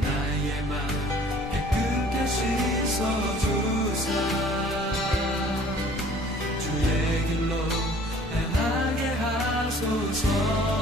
나의 맘 깨끗게 씻어주사 주의 길로 행하게 하소서.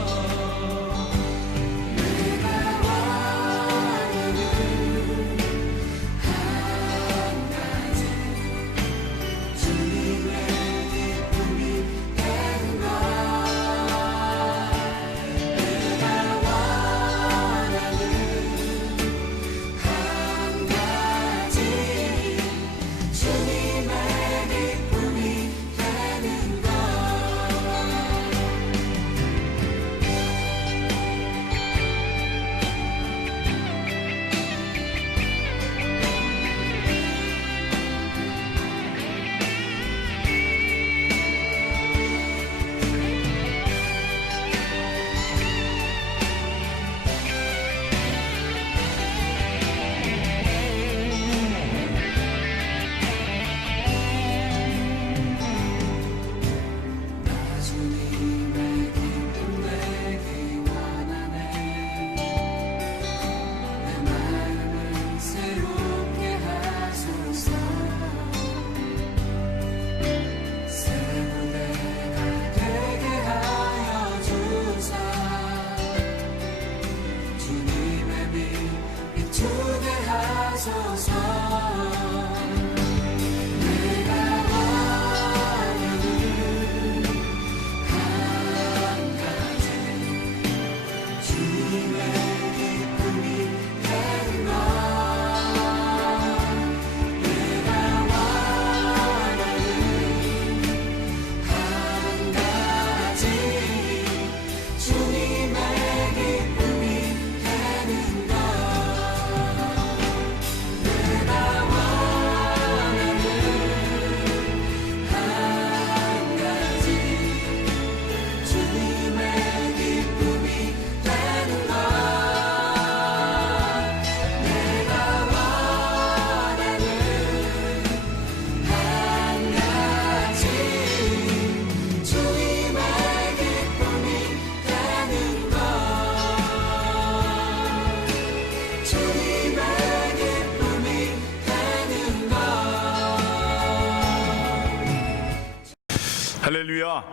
할렐루야.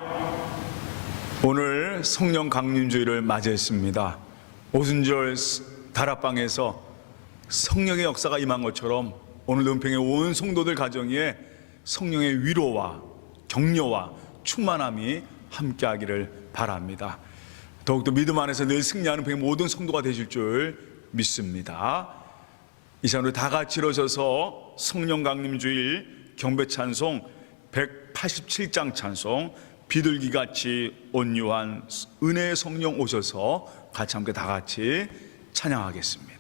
오늘 성령 강림주일을 맞이했습니다. 오순절 다락방에서 성령의 역사가 임한 것처럼 오늘 은평의 온 성도들 가정에 성령의 위로와 격려와 충만함이 함께하기를 바랍니다. 더욱더 믿음 안에서 늘 승리하는 은평의 모든 성도가 되실 줄 믿습니다. 이 시간으로 다 같이 일어서서 성령 강림주일 경배 찬송 187장 찬송 비둘기같이 온유한 은혜의 성령 오셔서 같이 함께 다 같이 찬양하겠습니다.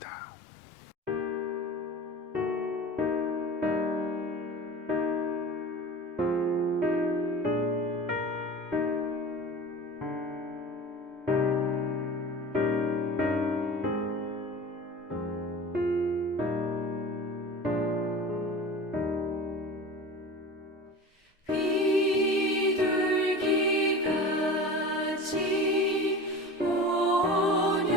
비둘기같이 온유한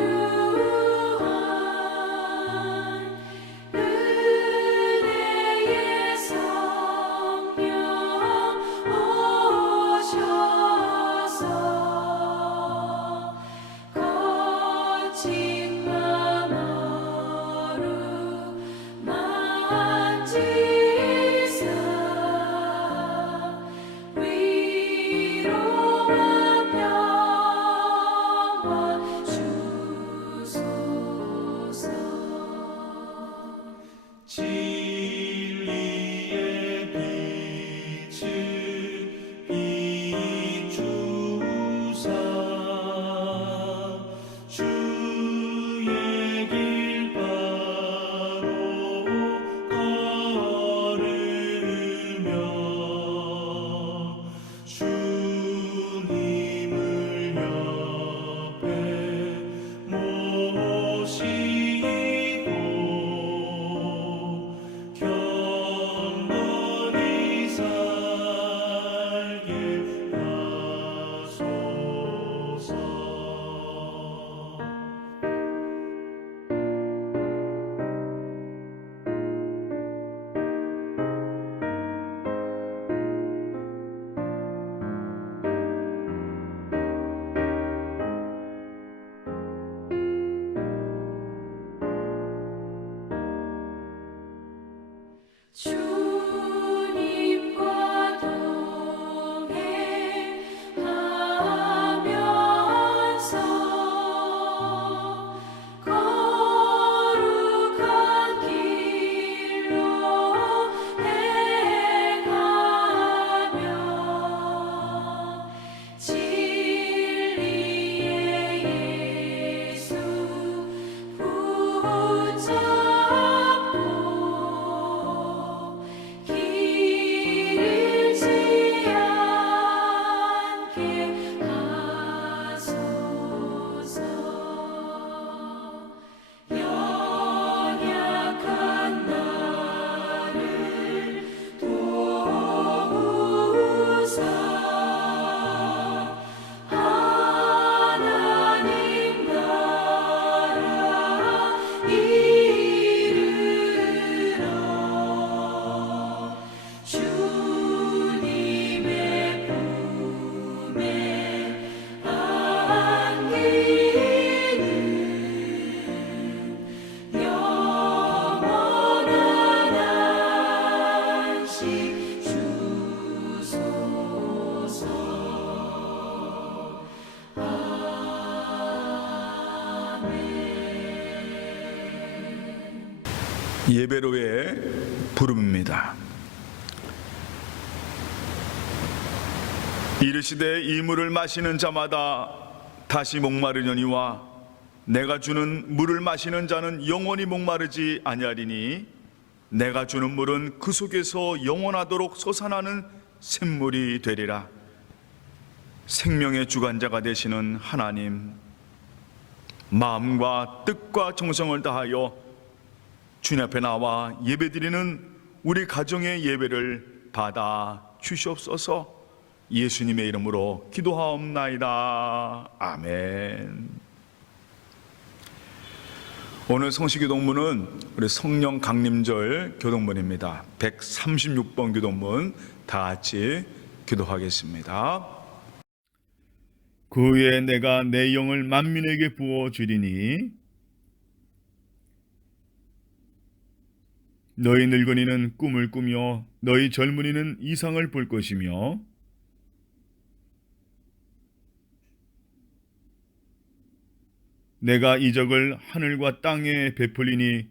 예배로의 부름입니다. 이르시되 이 물을 마시는 자마다 다시 목마르려니와 내가 주는 물을 마시는 자는 영원히 목마르지 아니하리니 내가 주는 물은 그 속에서 영원하도록 솟아나는 샘물이 되리라. 생명의 주관자가 되시는 하나님, 마음과 뜻과 정성을 다하여 주님 앞에 나와 예배드리는 우리 가정의 예배를 받아 주시옵소서. 예수님의 이름으로 기도하옵나이다. 아멘. 오늘 성시교동문은 우리 성령 강림절 교동문입니다. 136번 교동문 다 같이 기도하겠습니다. 그 후에 내가 내 영을 만민에게 부어주리니 너희 늙은이는 꿈을 꾸며 너희 젊은이는 이상을 볼 것이며 내가 이적을 하늘과 땅에 베풀리니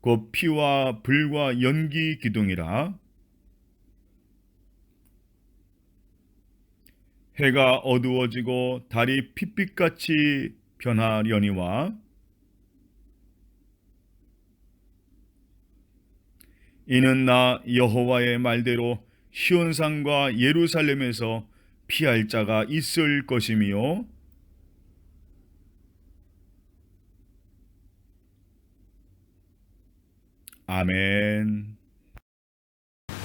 곧 피와 불과 연기 기둥이라. 해가 어두워지고 달이 핏빛같이 변하려니와 이는 나 여호와의 말대로 시온산과 예루살렘에서 피할 자가 있을 것이며 아멘.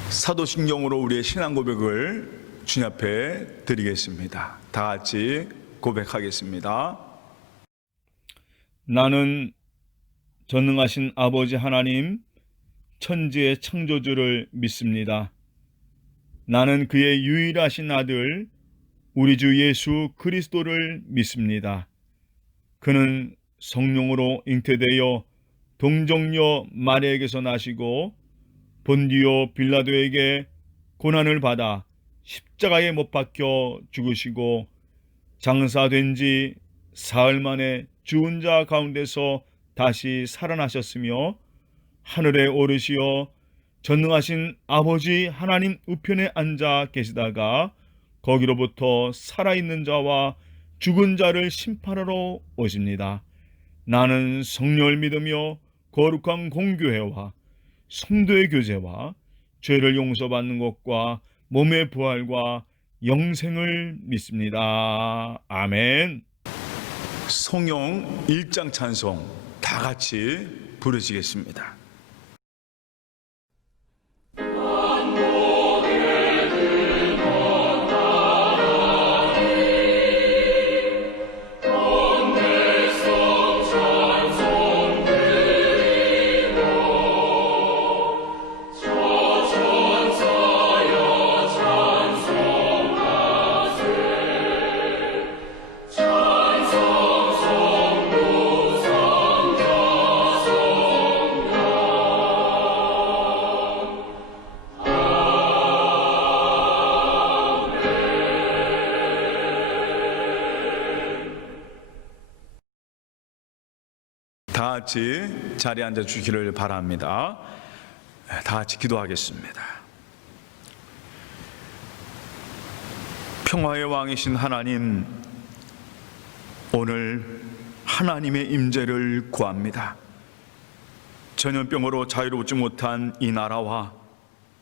사도신경으로 우리의 신앙 고백을 주님 앞에 드리겠습니다. 다 같이 고백하겠습니다. 나는 전능하신 아버지 하나님, 천지의 창조주를 믿습니다. 나는 그의 유일하신 아들, 우리 주 예수 그리스도를 믿습니다. 그는 성령으로 잉태되어 동정녀 마리아에게서 나시고 본디오 빌라도에게 고난을 받아 십자가에 못 박혀 죽으시고 장사된 지 사흘 만에 죽은 자 가운데서 다시 살아나셨으며 하늘에 오르시어 전능하신 아버지 하나님 우편에 앉아 계시다가 거기로부터 살아있는 자와 죽은 자를 심판하러 오십니다. 나는 성령을 믿으며 거룩한 공교회와 성도의 교제와 죄를 용서받는 것과 몸의 부활과 영생을 믿습니다. 아멘. 성령 1장 찬송 다 같이 부르시겠습니다. 다 같이 자리에 앉아 주시기를 바랍니다. 다 같이 기도하겠습니다. 평화의 왕이신 하나님, 오늘 하나님의 임재를 구합니다. 전염병으로 자유롭지 못한 이 나라와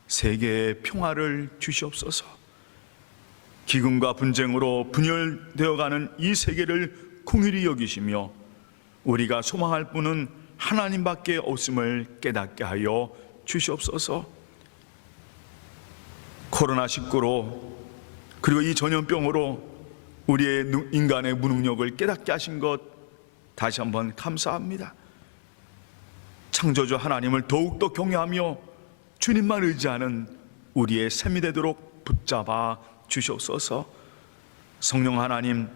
세계의 평화를 주시옵소서. 기근과 분쟁으로 분열되어가는 이 세계를 긍휼히 여기시며 우리가 소망할 분은 하나님밖에 없음을 깨닫게 하여 주시옵소서. 코로나19로 그리고 이 전염병으로 우리의 인간의 무능력을 깨닫게 하신 것 다시 한번 감사합니다. 창조주 하나님을 더욱더 경외하며 주님만 의지하는 우리의 삶이 되도록 붙잡아 주시옵소서. 성령 하나님,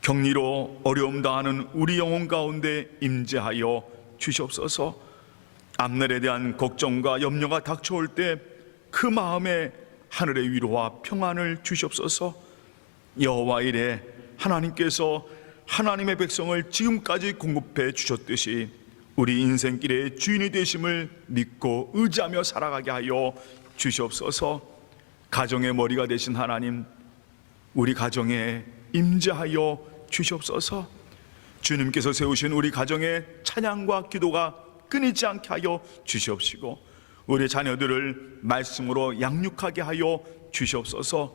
격리로 어려움 당하는 우리 영혼 가운데 임재하여 주시옵소서. 앞날에 대한 걱정과 염려가 닥쳐올 때 그 마음에 하늘의 위로와 평안을 주시옵소서. 여호와 이레 하나님께서 하나님의 백성을 지금까지 공급해 주셨듯이 우리 인생길의 주인이 되심을 믿고 의지하며 살아가게 하여 주시옵소서. 가정의 머리가 되신 하나님, 우리 가정에 임재하여 주시옵소서. 주님께서 세우신 우리 가정의 찬양과 기도가 끊이지 않게 하여 주시옵시고, 우리 자녀들을 말씀으로 양육하게 하여 주시옵소서.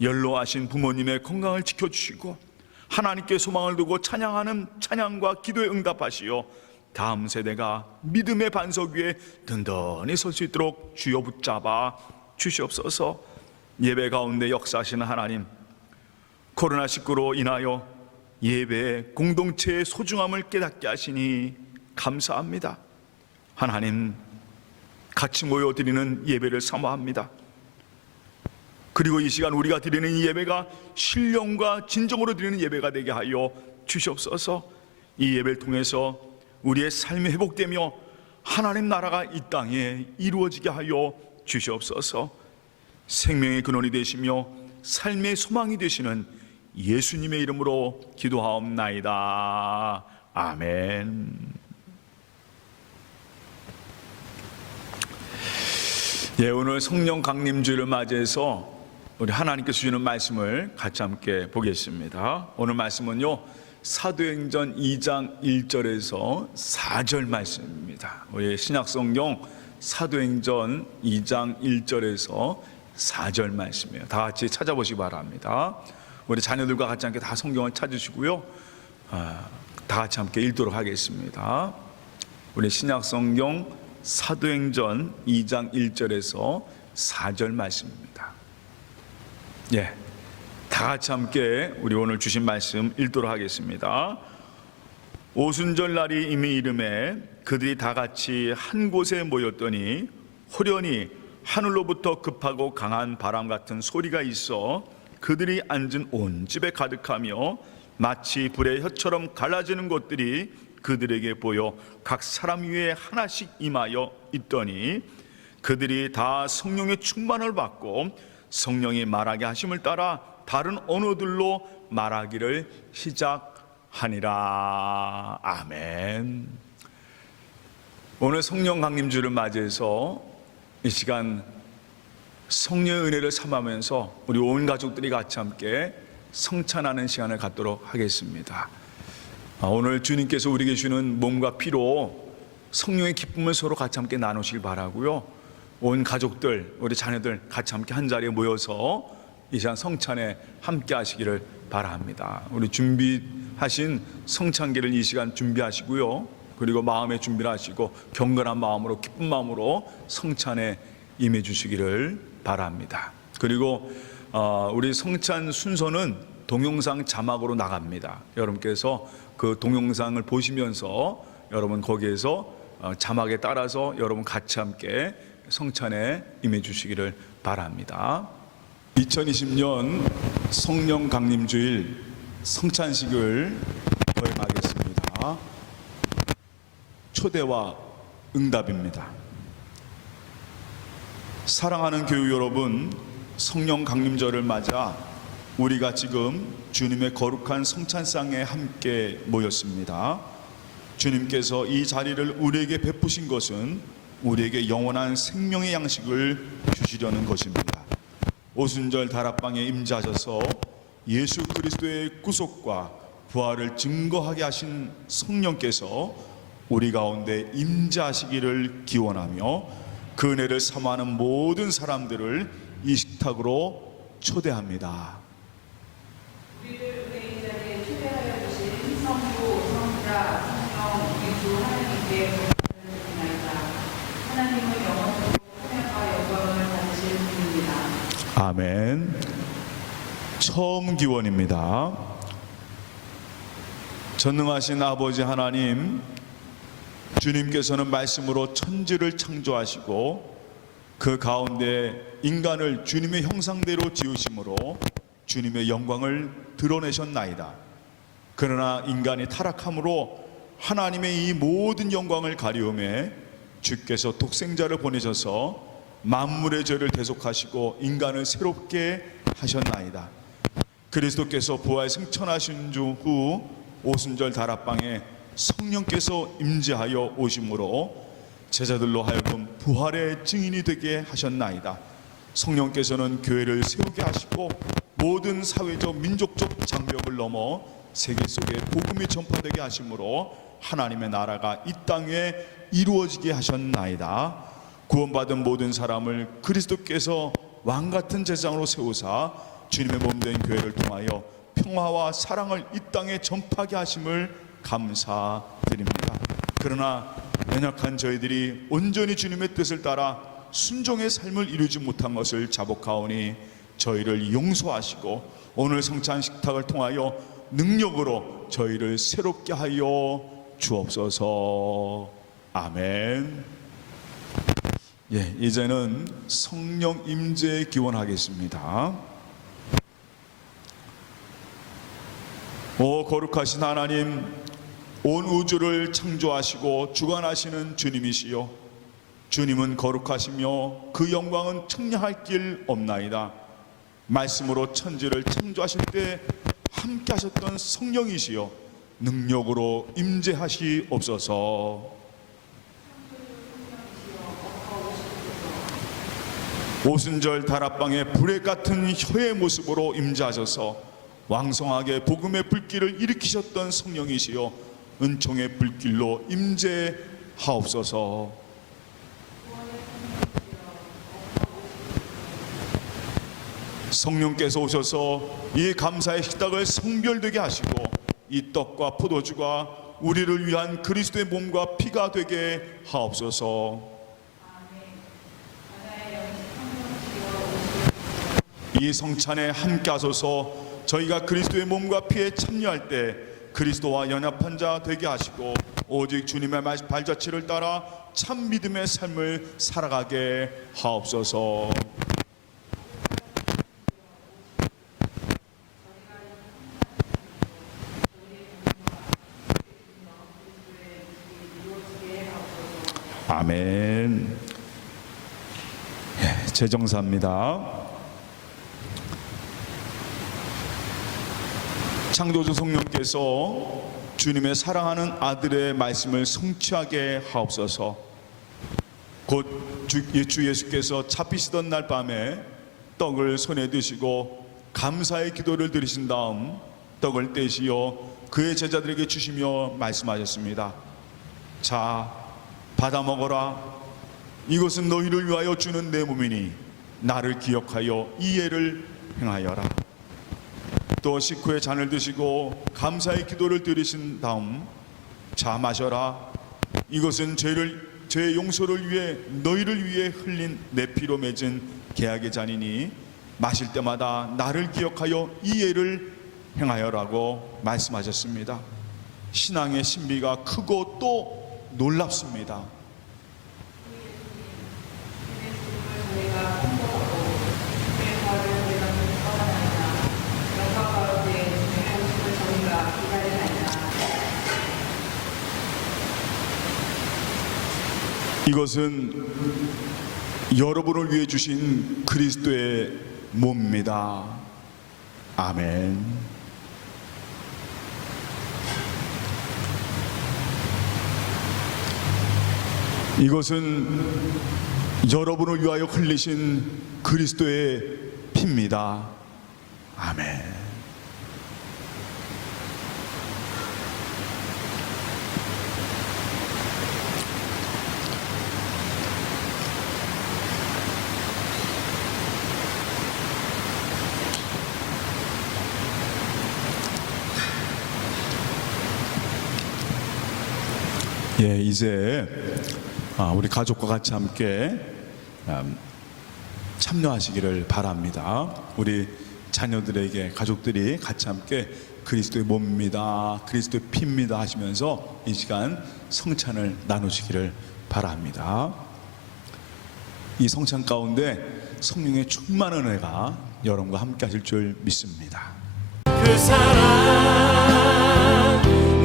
연로하신 부모님의 건강을 지켜주시고 하나님께 소망을 두고 찬양하는 찬양과 기도에 응답하시어 다음 세대가 믿음의 반석 위에 든든히 설 수 있도록 주여 붙잡아 주시옵소서. 예배 가운데 역사하시는 하나님, 코로나19로 인하여 예배의 공동체의 소중함을 깨닫게 하시니 감사합니다. 하나님, 같이 모여 드리는 예배를 사모합니다. 그리고 이 시간 우리가 드리는 이 예배가 신령과 진정으로 드리는 예배가 되게 하여 주시옵소서. 이 예배를 통해서 우리의 삶이 회복되며 하나님 나라가 이 땅에 이루어지게 하여 주시옵소서. 생명의 근원이 되시며 삶의 소망이 되시는 예수님의 이름으로 기도하옵나이다. 아멘. 예, 오늘 성령 강림주일을 맞이해서 우리 하나님께서 주시는 말씀을 같이 함께 보겠습니다. 오늘 말씀은요, 사도행전 2장 1절에서 4절 말씀입니다. 우리 신약성경 사도행전 2장 1절에서 4절 말씀이에요. 다 같이 찾아보시기 바랍니다. 우리 자녀들과 같이 함께 다 성경을 찾으시고요, 다 같이 함께 읽도록 하겠습니다. 우리 신약성경 사도행전 2장 1절에서 4절 말씀입니다. 예, 다 같이 함께 우리 오늘 주신 말씀 읽도록 하겠습니다. 오순절 날이 이미 이름에 그들이 다 같이 한 곳에 모였더니 호련히 하늘로부터 급하고 강한 바람 같은 소리가 있어 그들이 앉은 온 집에 가득하며 마치 불의 혀처럼 갈라지는 것들이 그들에게 보여 각 사람 위에 하나씩 임하여 있더니 그들이 다 성령의 충만을 받고 성령이 말하게 하심을 따라 다른 언어들로 말하기를 시작하니라. 아멘. 오늘 성령 강림주를 맞이해서 이 시간 성령의 은혜를 삼으면서 우리 온 가족들이 같이 함께 성찬하는 시간을 갖도록 하겠습니다. 오늘 주님께서 우리에게 주는 몸과 피로 성령의 기쁨을 서로 같이 함께 나누시길 바라고요. 온 가족들, 우리 자녀들 같이 함께 한 자리에 모여서 이 시간 성찬에 함께 하시기를 바랍니다. 우리 준비하신 성찬기를 이 시간 준비하시고요, 그리고 마음의 준비를 하시고 경건한 마음으로 기쁜 마음으로 성찬에 임해 주시기를 바랍니다. 그리고 우리 성찬 순서는 동영상 자막으로 나갑니다. 여러분께서 그 동영상을 보시면서 여러분 거기에서 자막에 따라서 여러분 같이 함께 성찬에 임해 주시기를 바랍니다. 2020년 성령 강림주일 성찬식을 거행하겠습니다. 초대와 응답입니다. 사랑하는 교육 여러분, 성령 강림절을 맞아 우리가 지금 주님의 거룩한 성찬상에 함께 모였습니다. 주님께서 이 자리를 우리에게 베푸신 것은 우리에게 영원한 생명의 양식을 주시려는 것입니다. 오순절 다락방에 임재하셔서 예수 그리스도의 구속과 부활을 증거하게 하신 성령께서 우리 가운데 임재하시기를 기원하며 그 은혜를 사모하는 모든 사람들을 이 식탁으로 초대합니다. 우리를 이 자리에 초대하여 주신 성부, 성자, 성령, 우리 주 하나님께 감사드립니다. 하나님은 영원토록 찬양과 영광을 받으실 분입니다. 아멘. 처음 기원입니다. 전능하신 아버지 하나님, 주님께서는 말씀으로 천지를 창조하시고 그 가운데 인간을 주님의 형상대로 지으심으로 주님의 영광을 드러내셨나이다. 그러나 인간이 타락함으로 하나님의 이 모든 영광을 가리움에 주께서 독생자를 보내셔서 만물의 죄를 대속하시고 인간을 새롭게 하셨나이다. 그리스도께서 부활 승천하신 후 오순절 다락방에 성령께서 임재하여 오심으로 제자들로 하여금 부활의 증인이 되게 하셨나이다. 성령께서는 교회를 세우게 하시고 모든 사회적 민족적 장벽을 넘어 세계 속에 복음이 전파되게 하심으로 하나님의 나라가 이 땅에 이루어지게 하셨나이다. 구원받은 모든 사람을 그리스도께서 왕같은 제사장으로 세우사 주님의 몸된 교회를 통하여 평화와 사랑을 이 땅에 전파하게 하심을 감사드립니다. 그러나 연약한 저희들이 온전히 주님의 뜻을 따라 순종의 삶을 이루지 못한 것을 자복하오니 저희를 용서하시고 오늘 성찬 식탁을 통하여 능력으로 저희를 새롭게 하여 주옵소서. 아멘. 예, 이제는 성령 임재 기원하겠습니다. 오 거룩하신 하나님, 온 우주를 창조하시고 주관하시는 주님이시요 주님은 거룩하시며 그 영광은 측량할 길 없나이다. 말씀으로 천지를 창조하실 때 함께 하셨던 성령이시여 능력으로 임재하시옵소서. 오순절 다락방에 불의 같은 혀의 모습으로 임재하셔서 왕성하게 복음의 불길을 일으키셨던 성령이시여 은총의 불길로 임재하옵소서. 성령께서 오셔서 이 감사의 식탁을 성별되게 하시고 이 떡과 포도주가 우리를 위한 그리스도의 몸과 피가 되게 하옵소서. 이 성찬에 함께 하소서. 저희가 그리스도의 몸과 피에 참여할 때 그리스도와 연합한 자 되게 하시고 오직 주님의 발자취를 따라 참 믿음의 삶을 살아가게 하옵소서. 아멘. 예, 제정사입니다. 창조주 성령께서 주님의 사랑하는 아들의 말씀을 성취하게 하옵소서. 곧 주 예수께서 잡히시던 날 밤에 떡을 손에 드시고 감사의 기도를 드리신 다음 떡을 떼시어 그의 제자들에게 주시며 말씀하셨습니다. 자, 받아 먹어라. 이것은 너희를 위하여 주는 내 몸이니 나를 기억하여 이 예를 행하여라. 또 식후에 잔을 드시고 감사의 기도를 드리신 다음 자 마셔라. 이것은 죄의 용서를 위해 너희를 위해 흘린 내 피로 맺은 계약의 잔이니 마실 때마다 나를 기억하여 이 예를 행하여라고 말씀하셨습니다. 신앙의 신비가 크고 또 놀랍습니다. 이것은 여러분을 위해 주신 그리스도의 몸입니다. 아멘. 이것은 여러분을 위하여 흘리신 그리스도의 피입니다. 아멘. 예, 이제 우리 가족과 같이 함께 참여하시기를 바랍니다. 우리 자녀들에게 가족들이 같이 함께 그리스도의 몸입니다, 그리스도의 피입니다 하시면서 이 시간 성찬을 나누시기를 바랍니다. 이 성찬 가운데 성령의 충만한 은혜가 여러분과 함께 하실 줄 믿습니다. 그 사랑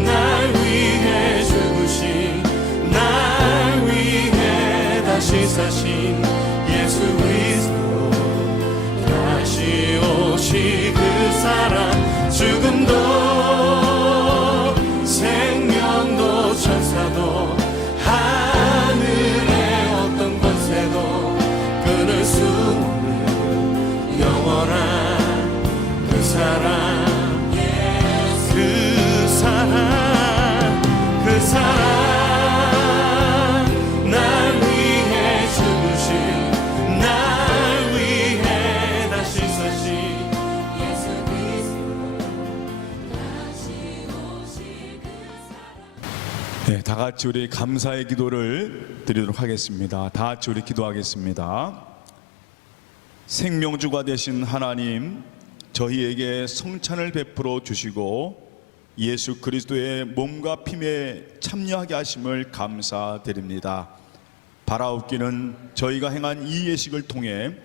날 위해 죽으신 날 위해 다시 사신 예수 그리스도 다시 오시 그 사랑 죽음도 생명도 같이 우리 감사의 기도를 드리도록 하겠습니다. 다 같이 우리 기도하겠습니다. 생명주가 되신 하나님, 저희에게 성찬을 베풀어 주시고 예수 그리스도의 몸과 피에 참여하게 하심을 감사드립니다. 바라옵기는 저희가 행한 이 예식을 통해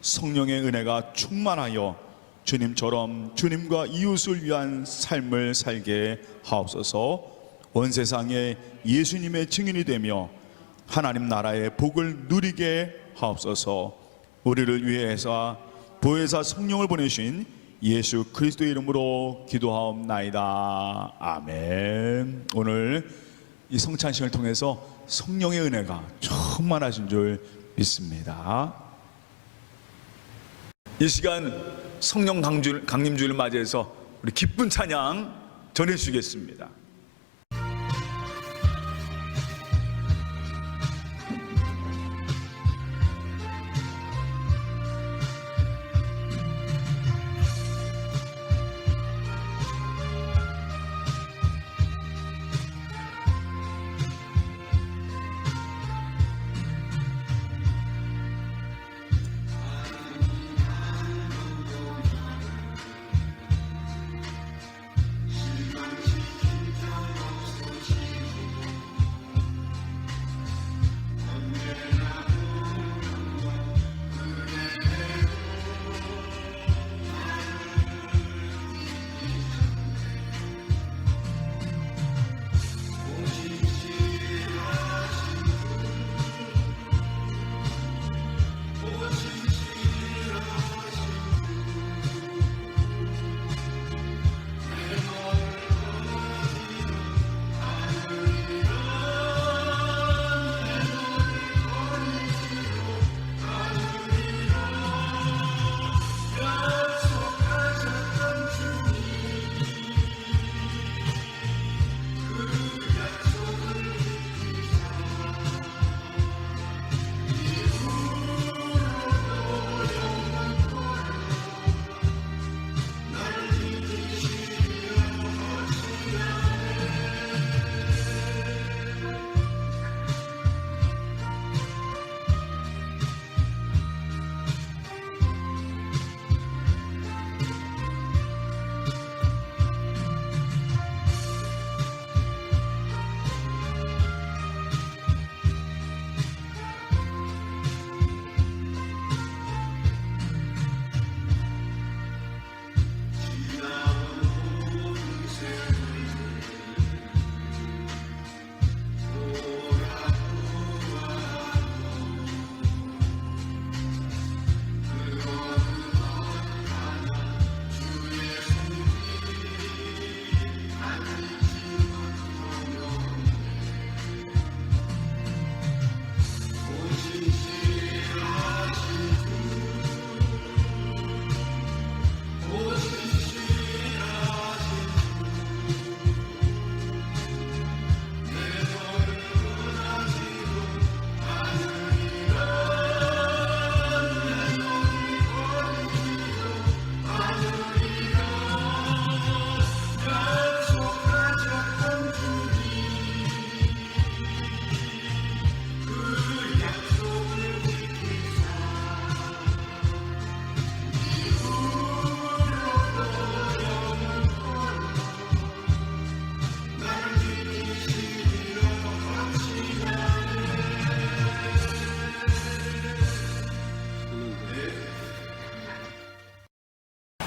성령의 은혜가 충만하여 주님처럼 주님과 이웃을 위한 삶을 살게 하옵소서. 온 세상에 예수님의 증인이 되며 하나님 나라의 복을 누리게 하옵소서. 우리를 위해서 보혜사 성령을 보내신 예수 그리스도의 이름으로 기도하옵나이다. 아멘. 오늘 이 성찬식을 통해서 성령의 은혜가 충만하신 줄 믿습니다. 이 시간 성령 강림주를 맞이해서 우리 기쁜 찬양 전해주시겠습니다.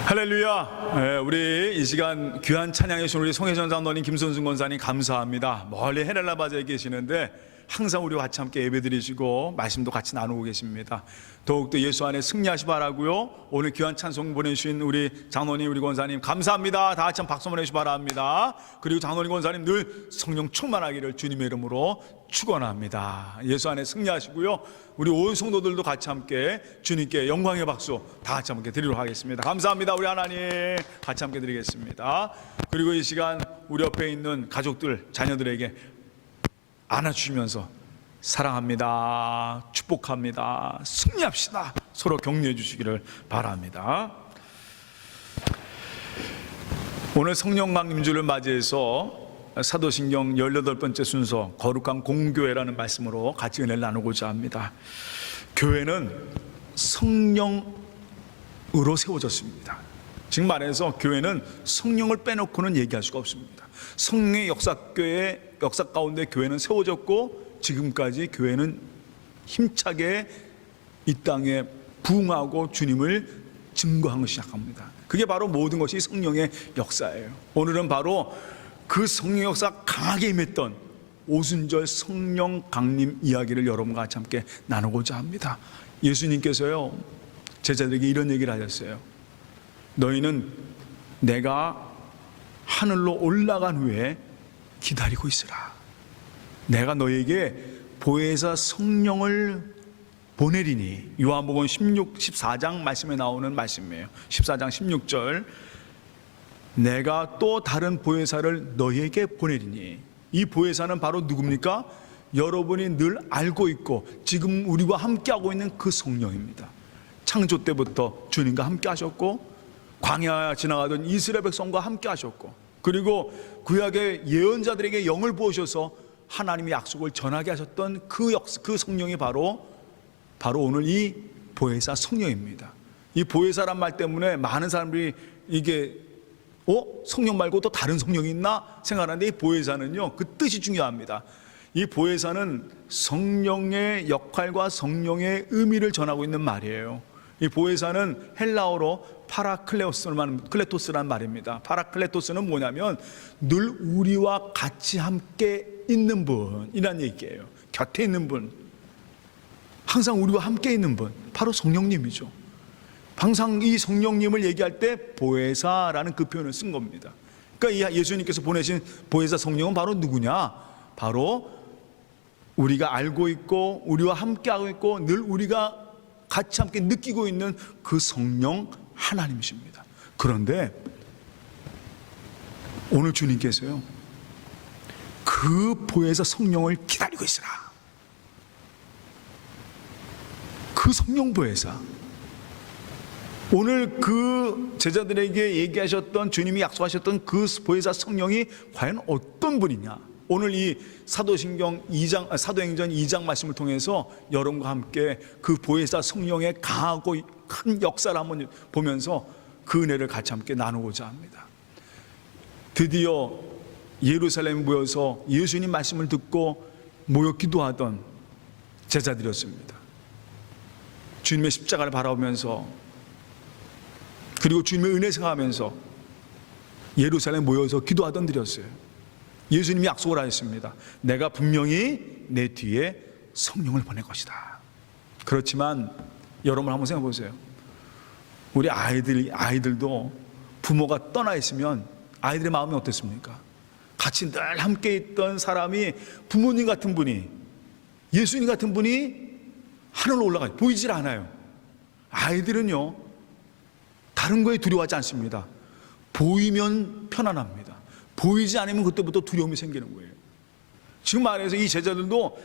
할렐루야. 우리 이 시간 귀한 찬양해 주신 우리 송혜전 장로님, 김선순 권사님 감사합니다. 멀리 헤렐라 바자에 계시는데 항상 우리와 같이 함께 예배드리시고 말씀도 같이 나누고 계십니다. 더욱더 예수 안에 승리하시 바라고요. 오늘 귀한 찬송 보내주신 우리 장로님, 우리 권사님 감사합니다. 다 같이 박수 보내주시 바랍니다. 그리고 장로님, 권사님 늘 성령 충만하기를 주님의 이름으로 축원합니다. 예수 안에 승리하시고요. 우리 온 성도들도 같이 함께 주님께 영광의 박수 다 같이 함께 드리도록 하겠습니다. 감사합니다. 우리 하나님 같이 함께 드리겠습니다. 그리고 이 시간 우리 옆에 있는 가족들, 자녀들에게 안아주시면서 사랑합니다, 축복합니다, 승리합시다 서로 격려해 주시기를 바랍니다. 오늘 성령 강림주를 맞이해서 사도신경 18번째 순서 거룩한 공교회라는 말씀으로 같이 은혜를 나누고자 합니다. 교회는 성령으로 세워졌습니다. 지금 말해서 교회는 성령을 빼놓고는 얘기할 수가 없습니다. 성령의 역사 가운데 교회는 세워졌고, 지금까지 교회는 힘차게 이 땅에 부흥하고 주님을 증거하기 시작합니다. 그게 바로 모든 것이 성령의 역사예요. 오늘은 바로 그 성령 역사 강하게 임했던 오순절 성령 강림 이야기를 여러분과 같이 함께 나누고자 합니다. 예수님께서요, 제자들에게 이런 얘기를 하셨어요. 너희는 내가 하늘로 올라간 후에 기다리고 있으라. 내가 너희에게 보혜사 성령을 보내리니. 요한복음 14장 말씀에 나오는 말씀이에요. 14장 16절. 내가 또 다른 보혜사를 너희에게 보내리니. 이 보혜사는 바로 누굽니까? 여러분이 늘 알고 있고 지금 우리와 함께하고 있는 그 성령입니다. 창조 때부터 주님과 함께 하셨고, 광야 지나가던 이스라엘 백성과 함께 하셨고, 그리고 구약의 예언자들에게 영을 부으셔서 하나님의 약속을 전하게 하셨던 그 성령이 바로 오늘 이 보혜사 성령입니다. 이 보혜사란 말 때문에 많은 사람들이 이게 성령 말고 또 다른 성령이 있나 생각하는데, 이 보혜사는요, 그 뜻이 중요합니다. 이 보혜사는 성령의 역할과 성령의 의미를 전하고 있는 말이에요. 이 보혜사는 헬라어로 파라클레토스라는 말입니다. 파라클레토스는 뭐냐면 늘 우리와 같이 함께 있는 분이라는 얘기예요. 곁에 있는 분, 항상 우리와 함께 있는 분, 바로 성령님이죠. 항상 이 성령님을 얘기할 때 보혜사라는 그 표현을 쓴 겁니다. 그러니까 예수님께서 보내신 보혜사 성령은 바로 누구냐? 바로 우리가 알고 있고 우리와 함께하고 있고 늘 우리가 같이 함께 느끼고 있는 그 성령 하나님이십니다. 그런데 오늘 주님께서요, 그 보혜사 성령을 기다리고 있으라. 그 성령 보혜사, 오늘 그 제자들에게 얘기하셨던, 주님이 약속하셨던 그 보혜사 성령이 과연 어떤 분이냐? 오늘 이 사도행전 2장 말씀을 통해서 여러분과 함께 그 보혜사 성령의 강하고 큰 역사를 한번 보면서 그 은혜를 같이 함께 나누고자 합니다. 드디어 예루살렘에 모여서 예수님 말씀을 듣고 모여 기도하던 제자들이었습니다. 주님의 십자가를 바라보면서, 그리고 주님의 은혜 생각하면서 예루살렘에 모여서 기도하던 들이었어요. 예수님이 약속을 하셨습니다. 내가 분명히 내 뒤에 성령을 보낼 것이다. 그렇지만 여러분 한번 생각해 보세요. 우리 아이들도 부모가 떠나 있으면 아이들의 마음이 어떻습니까? 같이 늘 함께 있던 사람이, 부모님 같은 분이, 예수님 같은 분이 하늘로 올라가요. 보이질 않아요. 아이들은요, 다른 거에 두려워하지 않습니다. 보이면 편안합니다. 보이지 않으면 그때부터 두려움이 생기는 거예요. 지금 말해서 이 제자들도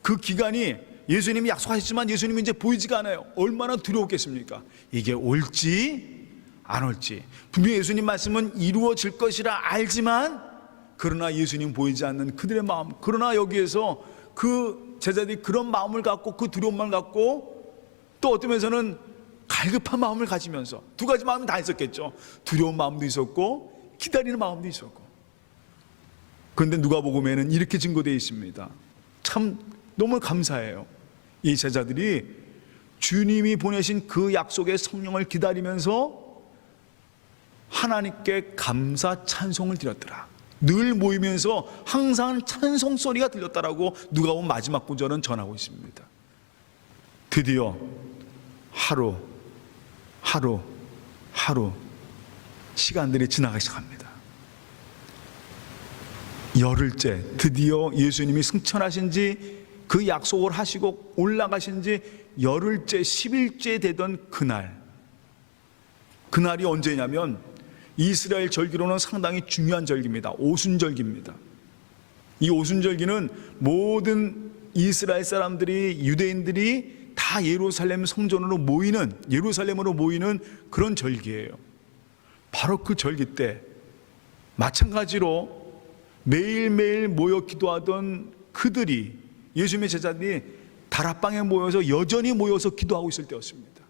그 기간이, 예수님이 약속하셨지만 예수님이 이제 보이지가 않아요. 얼마나 두려웠겠습니까? 이게 올지 안 올지, 분명히 예수님 말씀은 이루어질 것이라 알지만, 그러나 예수님 보이지 않는 그들의 마음, 그러나 여기에서 그 제자들이 그런 마음을 갖고, 그 두려움만 갖고, 또 어떤 면에서는 갈급한 마음을 가지면서, 두 가지 마음이 다 있었겠죠. 두려운 마음도 있었고 기다리는 마음도 있었고. 그런데 누가복음에는 이렇게 증거되어 있습니다. 참 너무 감사해요. 이 제자들이 주님이 보내신 그 약속의 성령을 기다리면서 하나님께 감사 찬송을 드렸더라. 늘 모이면서 항상 찬송 소리가 들렸다라고 누가복음 마지막 구절은 전하고 있습니다. 드디어 하루 시간들이 지나가기 시작합니다. 열흘째, 드디어 예수님이 승천하신 지, 그 약속을 하시고 올라가신 지 열흘째, 10일째 되던 그날이 언제냐면 이스라엘 절기로는 상당히 중요한 절기입니다. 오순절기입니다. 이 오순절기는 모든 이스라엘 사람들이, 유대인들이 다 예루살렘으로 모이는 그런 절기예요. 바로 그 절기 때 마찬가지로 매일매일 모여 기도하던 그들이, 예수님의 제자들이 다락방에 모여서 여전히 모여서 기도하고 있을 때였습니다.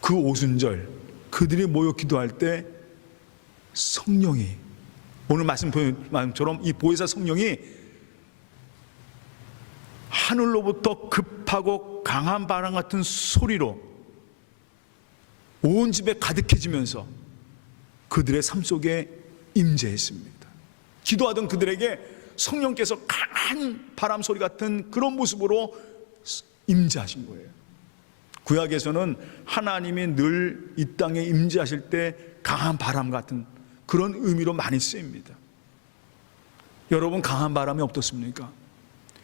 그 오순절 그들이 모여 기도할 때 성령이, 오늘 말씀처럼 이 보혜사 성령이 하늘로부터 급하고 강한 바람 같은 소리로 온 집에 가득해지면서 그들의 삶 속에 임재했습니다. 기도하던 그들에게 성령께서 강한 바람 소리 같은 그런 모습으로 임재하신 거예요. 구약에서는 하나님이 늘 이 땅에 임재하실 때 강한 바람 같은 그런 의미로 많이 쓰입니다. 여러분, 강한 바람이 어떻습니까?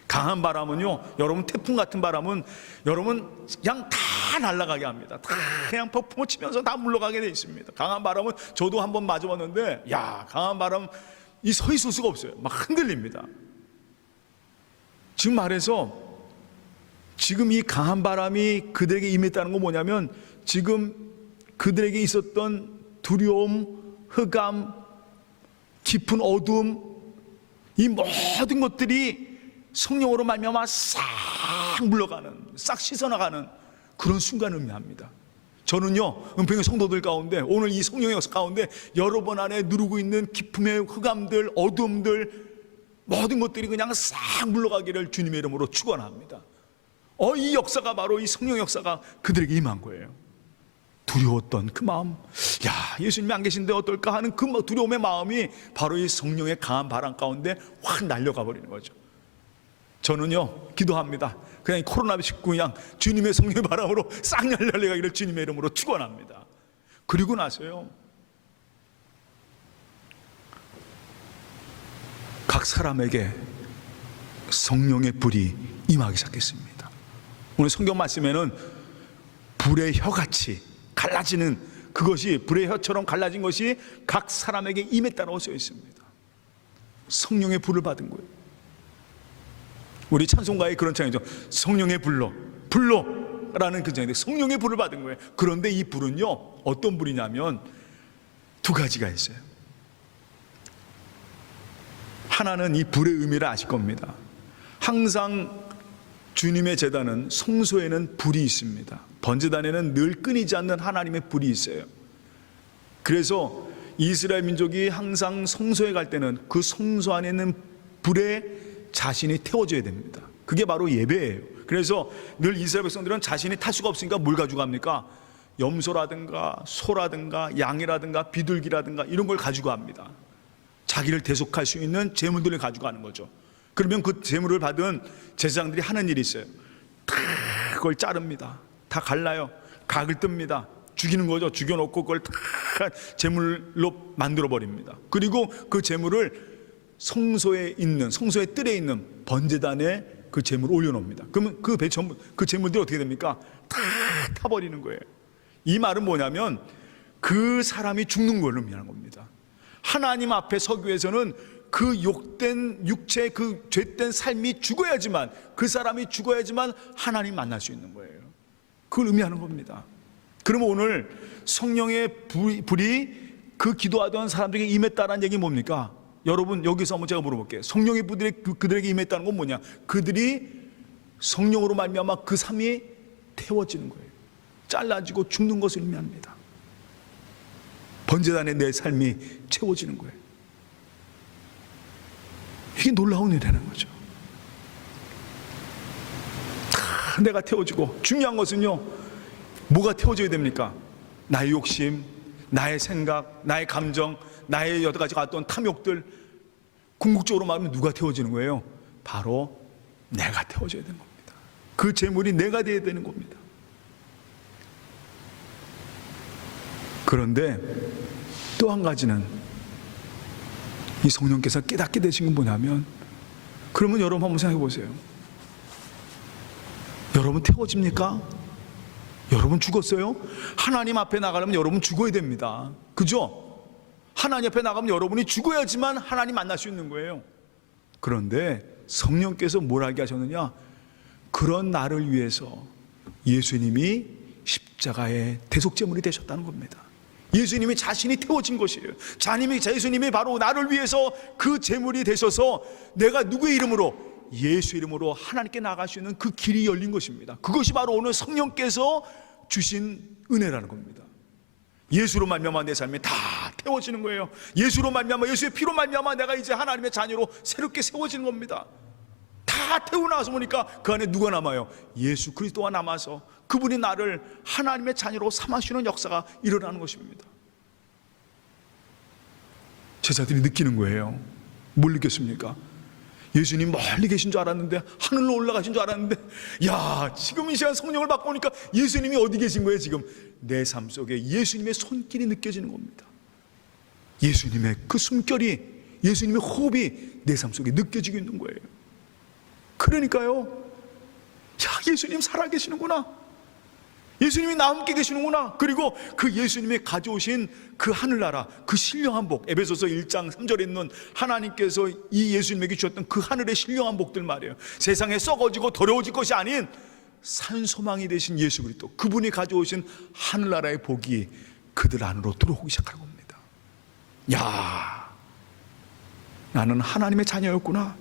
강한 바람은요, 여러분, 태풍 같은 바람은 여러분 그냥 다 날아가게 합니다. 다 그냥 폭풍을 치면서 다 물러가게 돼 있습니다. 강한 바람은 저도 한번 맞아봤는데, 야, 강한 바람 이 서 있을 수가 없어요. 막 흔들립니다. 지금 말해서 지금 이 강한 바람이 그들에게 임했다는 건 뭐냐면, 지금 그들에게 있었던 두려움, 흑암, 깊은 어둠, 이 모든 것들이 성령으로 말미암아 싹 물러가는, 싹 씻어나가는 그런 순간을 의미합니다. 저는요, 은평의 성도들 가운데 오늘 이 성령의 역사 가운데 여러분 안에 누르고 있는 기품의 흑암들, 어둠들, 모든 것들이 그냥 싹 물러가기를 주님의 이름으로 축원합니다. 이 역사가 바로 이 성령 역사가 그들에게 임한 거예요. 두려웠던 그 마음, 야, 예수님이 안 계신데 어떨까 하는 그 두려움의 마음이 바로 이 성령의 강한 바람 가운데 확 날려가 버리는 거죠. 저는요, 기도합니다. 그냥 코로나19 그냥 주님의 성령의 바람으로 싹 날려가기를 주님의 이름으로 축원합니다. 그리고 나서요, 각 사람에게 성령의 불이 임하기 시작했습니다. 오늘 성경 말씀에는 불의 혀같이 갈라지는 그것이, 불의 혀처럼 갈라진 것이 각 사람에게 임했다고 써 있습니다. 성령의 불을 받은 거예요. 우리 찬송가에 그런 찬이죠. 성령의 불로, 불로라는 그 찬인데 성령의 불을 받은 거예요. 그런데 이 불은요, 어떤 불이냐면 두 가지가 있어요. 하나는 이 불의 의미를 아실 겁니다. 항상 주님의 제단은 성소에는 불이 있습니다. 번제단에는 늘 끊이지 않는 하나님의 불이 있어요. 그래서 이스라엘 민족이 항상 성소에 갈 때는 그 성소 안에 있는 불에 자신이 태워져야 됩니다. 그게 바로 예배예요. 그래서 늘 이스라엘 백성들은 자신이 탈 수가 없으니까 뭘 가지고 갑니까? 염소라든가 소라든가 양이라든가 비둘기라든가 이런 걸 가지고 갑니다. 자기를 대속할 수 있는 제물들을 가지고 가는 거죠. 그러면 그 제물을 받은 제사장들이 하는 일이 있어요. 다 그걸 자릅니다. 다 갈라요. 각을 뜹니다. 죽이는 거죠. 죽여놓고 그걸 다 제물로 만들어 버립니다. 그리고 그 제물을 성소에 있는, 성소의 뜰에 있는 번제단에 그 제물을 올려놓습니다. 그러면 그 제물들이 어떻게 됩니까? 다 타버리는 거예요. 이 말은 뭐냐면 그 사람이 죽는 걸 의미하는 겁니다. 하나님 앞에 서기 위해서는 그 욕된 육체, 그 죄된 삶이 죽어야지만, 그 사람이 죽어야지만 하나님 만날 수 있는 거예요. 그걸 의미하는 겁니다. 그러면 오늘 성령의 불이 그 기도하던 사람들에게 임했다는 얘기 뭡니까? 여러분, 여기서 한번 제가 물어볼게요. 성령의 불이 그들에게 임했다는 건 뭐냐? 그들이 성령으로 말미암아 그 삶이 태워지는 거예요. 잘라지고 죽는 것을 의미합니다. 번제단에 내 삶이 채워지는 거예요. 이게 놀라운 일이라는 거죠. 다 내가 태워지고, 중요한 것은요, 뭐가 태워져야 됩니까? 나의 욕심, 나의 생각, 나의 감정, 나의 여러 가지 어떤 탐욕들. 궁극적으로 말하면 누가 태워지는 거예요? 바로 내가 태워져야 되는 겁니다. 그 제물이 내가 되어야 되는 겁니다. 그런데 또 한 가지는 이 성령께서 깨닫게 되신 건 뭐냐면, 그러면 여러분 한번 생각해 보세요. 여러분 태워집니까? 여러분 죽었어요? 하나님 앞에 나가려면 여러분 죽어야 됩니다. 그죠? 하나님 앞에 나가면 여러분이 죽어야지만 하나님 만날 수 있는 거예요. 그런데 성령께서 뭘 하게 하셨느냐? 그런 나를 위해서 예수님이 십자가의 대속제물이 되셨다는 겁니다. 예수님이 자신이 태워진 것이에요. 예수님이 바로 나를 위해서 그 제물이 되셔서 내가 누구의 이름으로, 예수 이름으로 하나님께 나아갈 수 있는 그 길이 열린 것입니다. 그것이 바로 오늘 성령께서 주신 은혜라는 겁니다. 예수로 말미암아 내 삶이 다 태워지는 거예요. 예수로 말미암아, 예수의 피로 말미암아 내가 이제 하나님의 자녀로 새롭게 세워지는 겁니다. 다 태우고 나서 보니까 그 안에 누가 남아요? 예수 그리스도가 남아서 그분이 나를 하나님의 자녀로 삼으시는 역사가 일어나는 것입니다. 제자들이 느끼는 거예요. 뭘 느꼈습니까? 예수님 멀리 계신 줄 알았는데, 하늘로 올라가신 줄 알았는데, 야, 지금 이 시간 성령을 받고 오니까 예수님이 어디 계신 거예요? 지금 내 삶 속에 예수님의 손길이 느껴지는 겁니다. 예수님의 그 숨결이, 예수님의 호흡이 내 삶 속에 느껴지고 있는 거예요. 그러니까요, 야, 예수님 살아계시는구나, 예수님이 나와 함께 계시는구나. 그리고 그 예수님이 가져오신 그 하늘나라, 그 신령한 복, 에베소서 1장 3절에 있는 하나님께서 이 예수님에게 주셨던 그 하늘의 신령한 복들 말이에요. 세상에 썩어지고 더러워질 것이 아닌 산소망이 되신 예수 그리스도, 그분이 가져오신 하늘나라의 복이 그들 안으로 들어오기 시작하는 겁니다. 야, 나는 하나님의 자녀였구나,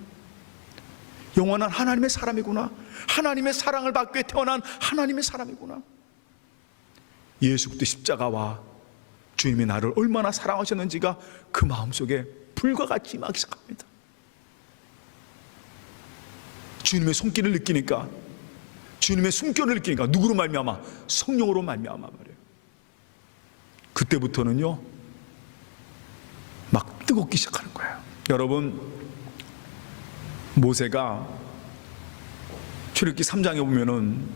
영원한 하나님의 사람이구나, 하나님의 사랑을 받기 위해 태어난 하나님의 사람이구나. 예수 그리스도 십자가와 주님이 나를 얼마나 사랑하셨는지가 그 마음속에 불과 같이 임하기 시작합니다. 주님의 손길을 느끼니까, 주님의 숨결을 느끼니까, 누구로 말미암아? 성령으로 말미암아 말이에요. 그때부터는요 막 뜨겁기 시작하는 거예요. 여러분, 모세가 출애굽기 3장에 보면은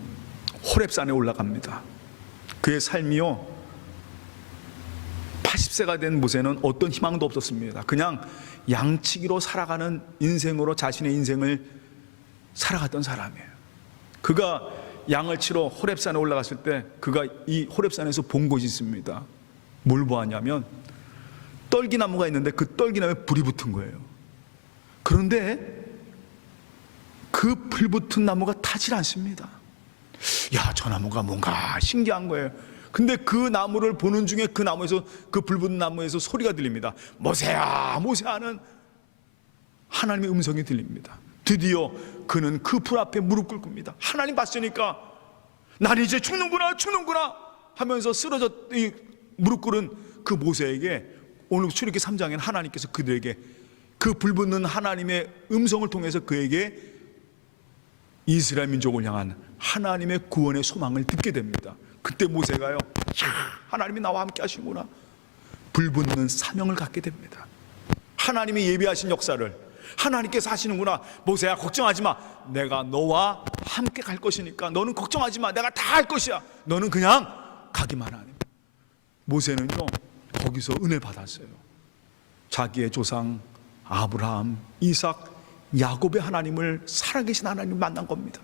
호렙산에 올라갑니다. 그의 삶이요, 80세가 된 모세는 어떤 희망도 없었습니다. 그냥 양치기로 살아가는 인생으로 자신의 인생을 살아갔던 사람이에요. 그가 양을 치러 호렙산에 올라갔을 때 그가 이 호렙산에서 본 것이 있습니다. 뭘 보았냐면 떨기나무가 있는데 그 떨기나무에 불이 붙은 거예요. 그런데 그 불 붙은 나무가 타질 않습니다. 야, 저 나무가 뭔가 신기한 거예요. 근데 그 나무를 보는 중에 그 나무에서, 그 불 붙은 나무에서 소리가 들립니다. 모세야, 모세야는 하나님의 음성이 들립니다. 드디어 그는 그 불 앞에 무릎 꿇습니다. 하나님 봤으니까 난 이제 죽는구나 하면서 쓰러져 무릎 꿇은 그 모세에게 오늘 출애굽기 3장에는 하나님께서 그들에게 그 불 붙는 하나님의 음성을 통해서 그에게 이스라엘 민족을 향한 하나님의 구원의 소망을 듣게 됩니다. 그때 모세가요, 하나님이 나와 함께 하시구나, 불붙는 사명을 갖게 됩니다. 하나님이 예비하신 역사를 하나님께서 하시는구나. 모세야, 걱정하지 마, 내가 너와 함께 갈 것이니까 너는 걱정하지 마, 내가 다 할 것이야, 너는 그냥 가기만 하네. 모세는요 거기서 은혜 받았어요. 자기의 조상 아브라함, 이삭, 야곱의 하나님을, 살아계신 하나님을 만난 겁니다.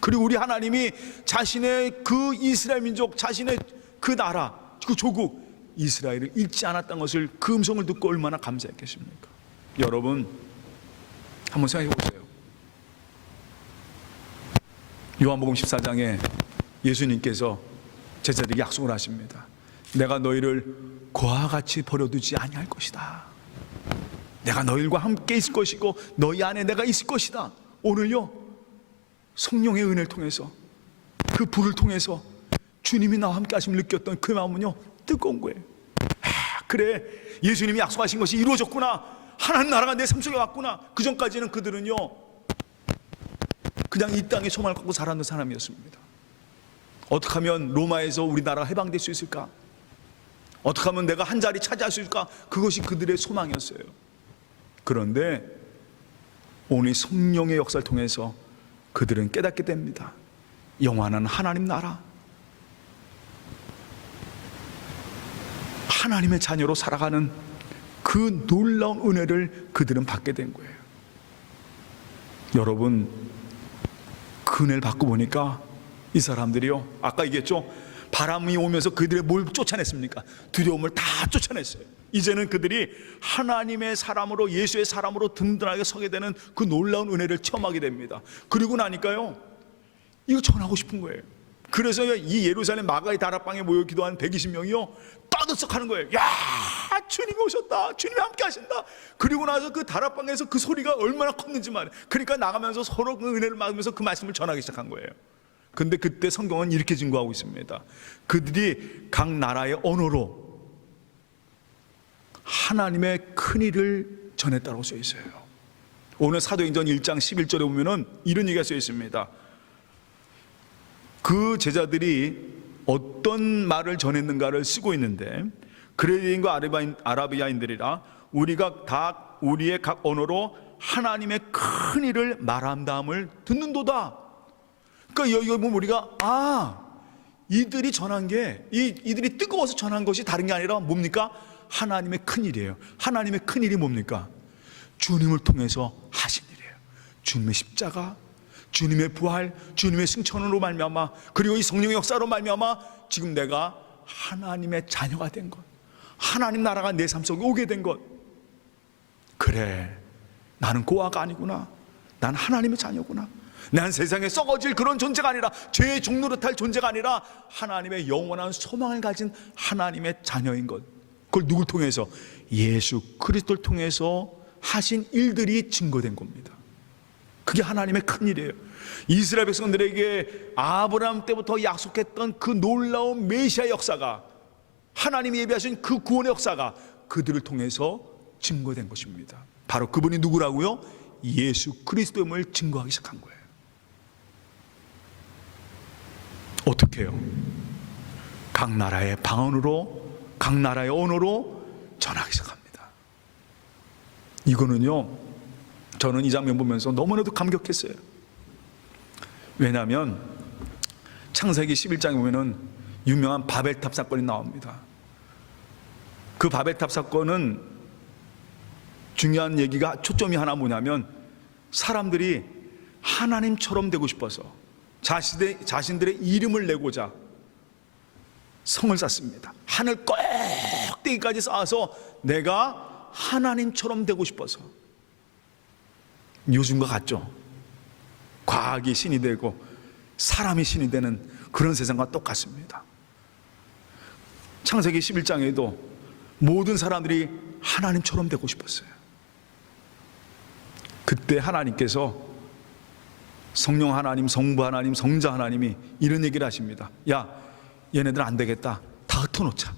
그리고 우리 하나님이 자신의 그 이스라엘 민족, 자신의 그 나라, 그 조국 이스라엘을 잊지 않았다는 것을, 그 음성을 듣고 얼마나 감사했겠습니까? 여러분, 한번 생각해 보세요. 요한복음 14장에 예수님께서 제자들에게 약속을 하십니다. 내가 너희를 고와 같이 버려두지 아니할 것이다. 내가 너희들과 함께 있을 것이고 너희 안에 내가 있을 것이다. 오늘요, 성령의 은혜를 통해서, 그 불을 통해서 주님이 나와 함께 하심을 느꼈던 그 마음은요 뜨거운 거예요. 그래, 예수님이 약속하신 것이 이루어졌구나, 하나님 나라가 내 삶 속에 왔구나. 그 전까지는 그들은요 그냥 이 땅에 소망을 갖고 살았는 사람이었습니다. 어떻게 하면 로마에서 우리나라가 해방될 수 있을까? 어떻게 하면 내가 한 자리 차지할 수 있을까? 그것이 그들의 소망이었어요. 그런데 오늘 성령의 역사를 통해서 그들은 깨닫게 됩니다. 영원한 하나님 나라, 하나님의 자녀로 살아가는 그 놀라운 은혜를 그들은 받게 된 거예요. 여러분, 그 은혜를 받고 보니까 이 사람들이요, 아까 얘기했죠, 바람이 오면서 그들의 뭘 쫓아냈습니까? 두려움을 다 쫓아냈어요. 이제는 그들이 하나님의 사람으로, 예수의 사람으로 든든하게 서게 되는 그 놀라운 은혜를 체험하게 됩니다. 그리고 나니까요 이거 전하고 싶은 거예요. 그래서 이 예루살렘 마가의 다락방에 모여 기도한 120명이요 떠들썩하는 거예요. 야, 주님이 오셨다, 주님이 함께 하신다. 그리고 나서 그 다락방에서 그 소리가 얼마나 컸는지 말이에요. 그러니까 나가면서 서로 그 은혜를 받으면서 그 말씀을 전하기 시작한 거예요. 근데 그때 성경은 이렇게 증거하고 있습니다. 그들이 각 나라의 언어로 하나님의 큰일을 전했다고 써 있어요. 오늘 사도행전 1장 11절에 보면은 이런 얘기가 써 있습니다. 그 제자들이 어떤 말을 전했는가를 쓰고 있는데, 그레이인과 아라비아인들이라 우리가 다 우리의 각 언어로 하나님의 큰 일을 말한다함을 듣는도다. 그러니까 여기 보면 우리가 이들이 전한 게 이들이 뜨거워서 전한 것이 다른 게 아니라 뭡니까? 하나님의 큰 일이에요. 하나님의 큰 일이 뭡니까? 주님을 통해서 하신 일이에요. 주님의 십자가, 주님의 부활, 주님의 승천으로 말미암아, 그리고 이 성령의 역사로 말미암아 지금 내가 하나님의 자녀가 된 것, 하나님 나라가 내 삶 속에 오게 된 것. 그래, 나는 고아가 아니구나. 난 하나님의 자녀구나. 난 세상에 썩어질 그런 존재가 아니라, 죄의 종노릇할 존재가 아니라 하나님의 영원한 소망을 가진 하나님의 자녀인 것. 그걸 누굴 통해서? 예수 그리스도를 통해서 하신 일들이 증거된 겁니다. 그게 하나님의 큰 일이에요. 이스라엘 백성들에게 아브라함 때부터 약속했던 그 놀라운 메시아 역사가, 하나님이 예비하신 그 구원의 역사가 그들을 통해서 증거된 것입니다. 바로 그분이 누구라고요? 예수 그리스도임을 증거하기 시작한 거예요. 어떻게 해요? 각 나라의 방언으로, 각 나라의 언어로 전하기 시작합니다. 이거는요, 저는 이 장면 보면서 너무나도 감격했어요. 왜냐하면 창세기 11장에 보면은 유명한 바벨탑 사건이 나옵니다. 그 바벨탑 사건은 중요한 얘기가, 초점이 하나 뭐냐면, 사람들이 하나님처럼 되고 싶어서 자신들의 이름을 내고자 성을 쌓습니다. 하늘 꼭대기까지 쌓아서 내가 하나님처럼 되고 싶어서. 요즘과 같죠? 과학이 신이 되고 사람이 신이 되는 그런 세상과 똑같습니다. 창세기 11장에도 모든 사람들이 하나님처럼 되고 싶었어요. 그때 하나님께서, 성령 하나님, 성부 하나님, 성자 하나님이 이런 얘기를 하십니다. 야, 얘네들 안 되겠다, 다 흩어놓자.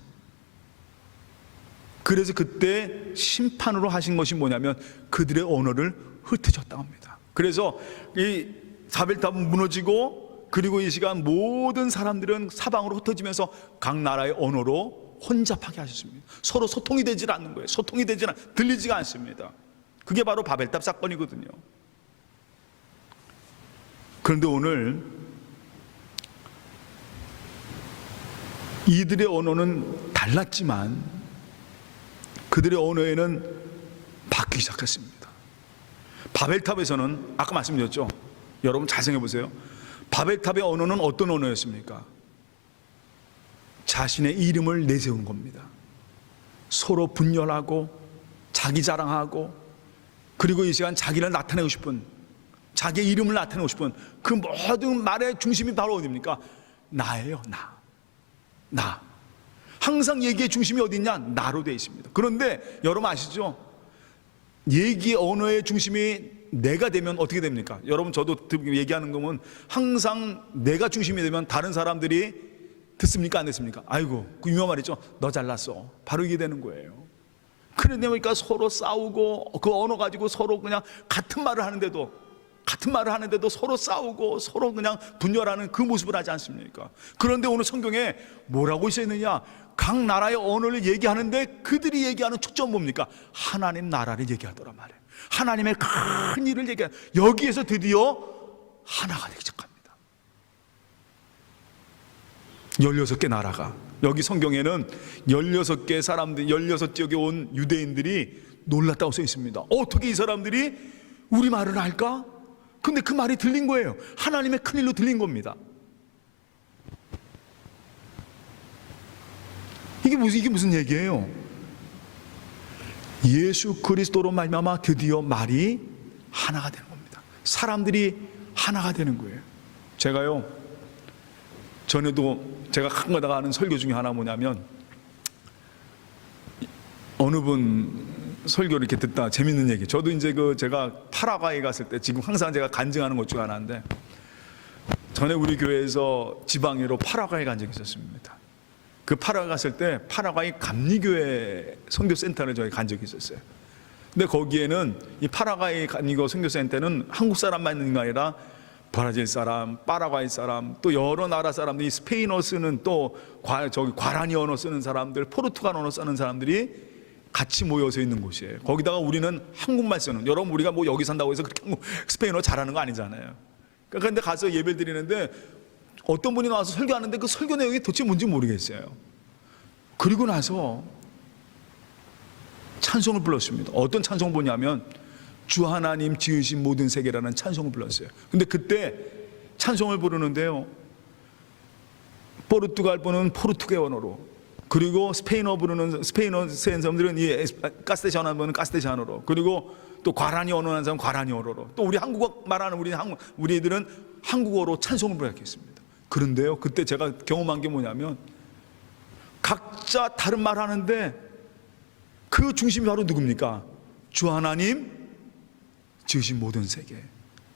그래서 그때 심판으로 하신 것이 뭐냐면 그들의 언어를 흩어졌다고 합니다. 그래서 이 바벨탑은 무너지고, 그리고 이 시간 모든 사람들은 사방으로 흩어지면서 각 나라의 언어로 혼잡하게 하셨습니다. 서로 소통이 되질 않는 거예요. 소통이 되질 들리지가 않습니다. 그게 바로 바벨탑 사건이거든요. 그런데 오늘 이들의 언어는 달랐지만 그들의 언어에는 바뀌기 시작했습니다. 바벨탑에서는 아까 말씀드렸죠. 여러분 잘 생각해 보세요. 바벨탑의 언어는 어떤 언어였습니까? 자신의 이름을 내세우는 겁니다. 서로 분열하고 자기 자랑하고, 그리고 이 시간 자기를 나타내고 싶은, 자기의 이름을 나타내고 싶은 그 모든 말의 중심이 바로 어디입니까? 나예요. 나. 항상 얘기의 중심이 어디 있냐? 나로 되어 있습니다. 그런데 여러분 아시죠? 얘기의 언어의 중심이 내가 되면 어떻게 됩니까? 여러분, 저도 얘기하는 거면 항상 내가 중심이 되면 다른 사람들이 듣습니까? 안 듣습니까? 아이고, 그 유명한 말 있죠? 너 잘났어. 바로 이게 되는 거예요. 그런데 보니까 서로 싸우고, 그 언어 가지고 서로 그냥 같은 말을 하는데도 서로 싸우고 서로 그냥 분열하는 그 모습을 하지 않습니까? 그런데 오늘 성경에 뭐라고 써 있느냐? 각 나라의 언어를 얘기하는데 그들이 얘기하는 초점 뭡니까? 하나님 나라를 얘기하더란 말이에요. 하나님의 큰 일을 얘기하는, 여기에서 드디어 하나가 되기 시작합니다. 16개 나라가, 여기 성경에는 16개 사람들, 16지역에 온 유대인들이 놀랐다고 써 있습니다. 어떻게 이 사람들이 우리 말을 할까? 근데 그 말이 들린 거예요. 하나님의 큰일로 들린 겁니다. 이게 무슨 얘기예요? 예수 그리스도로 말미암아 드디어 말이 하나가 되는 겁니다. 사람들이 하나가 되는 거예요. 제가요, 전에도 제가 가끔가다가 하는 설교 중에 하나 뭐냐면, 어느 분 설교를 이렇게 듣다 재밌는 얘기. 저도 이제 제가 파라과이 갔을 때, 지금 항상 제가 간증하는 것 중 하나인데, 전에 우리 교회에서 지방회로 파라과이 간 적이 있었습니다. 그 파라과이 갔을 때 파라과이 감리교회 선교센터를 저희 간 적이 있었어요. 근데 거기에는 이 파라과이 감리교 선교센터는 한국 사람만 있는 게 아니라 브라질 사람, 파라과이 사람, 또 여러 나라 사람들이, 스페인어 쓰는, 또 과라니 언어 쓰는 사람들, 포르투갈 언어 쓰는 사람들이 같이 모여서 있는 곳이에요. 거기다가 우리는 한국말 쓰는, 여러분 우리가 뭐 여기 산다고 해서 그렇게 스페인어 잘하는 거 아니잖아요. 그런데 가서 예배를 드리는데 어떤 분이 나와서 설교하는데 그 설교 내용이 도대체 뭔지 모르겠어요. 그리고 나서 찬송을 불렀습니다. 어떤 찬송을 보냐면 주 하나님 지으신 모든 세계라는 찬송을 불렀어요. 근데 그때 찬송을 부르는데요, 포르투갈 분은 포르투갈 언어로, 그리고 스페인어 부르는 스페인어 쓰는 사람들은 이 카스테샤노 분은 카스테샤노로, 그리고 또 과라니 언어 하는 사람은 과라니 언어로, 또 우리 한국어 말하는 우리들은 한국어로 찬송을 부르겠습니다. 그런데요, 그때 제가 경험한 게 뭐냐면 각자 다른 말 하는데 그 중심이 바로 누굽니까? 주 하나님 지으신 모든 세계.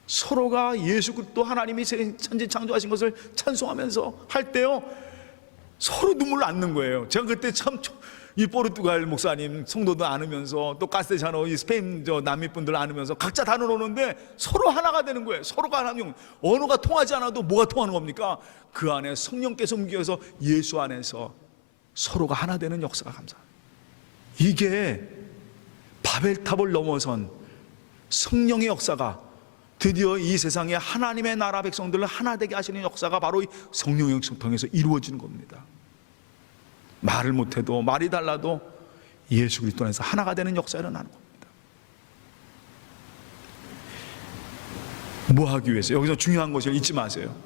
서로가 예수 그리스도 하나님이 천지 창조하신 것을 찬송하면서 할 때요, 서로 눈물 났는 거예요. 제가 그때 참 이 포르투갈 목사님 성도도 안으면서, 또 카스테샤노 이 스페인 남미 분들 안으면서 각자 단어 오는데 서로 하나가 되는 거예요. 서로가 하나님, 언어가 통하지 않아도 뭐가 통하는 겁니까? 그 안에 성령께서 움직여서 예수 안에서 서로가 하나 되는 역사가 감사합니다. 이게 바벨탑을 넘어선 성령의 역사가 드디어 이 세상에 하나님의 나라 백성들을 하나 되게 하시는 역사가 바로 이 성령의 역사를 통해서 이루어지는 겁니다. 말을 못해도, 말이 달라도 예수 그리스도 안에서 하나가 되는 역사가 일어나는 겁니다. 뭐 하기 위해서? 여기서 중요한 것을 잊지 마세요.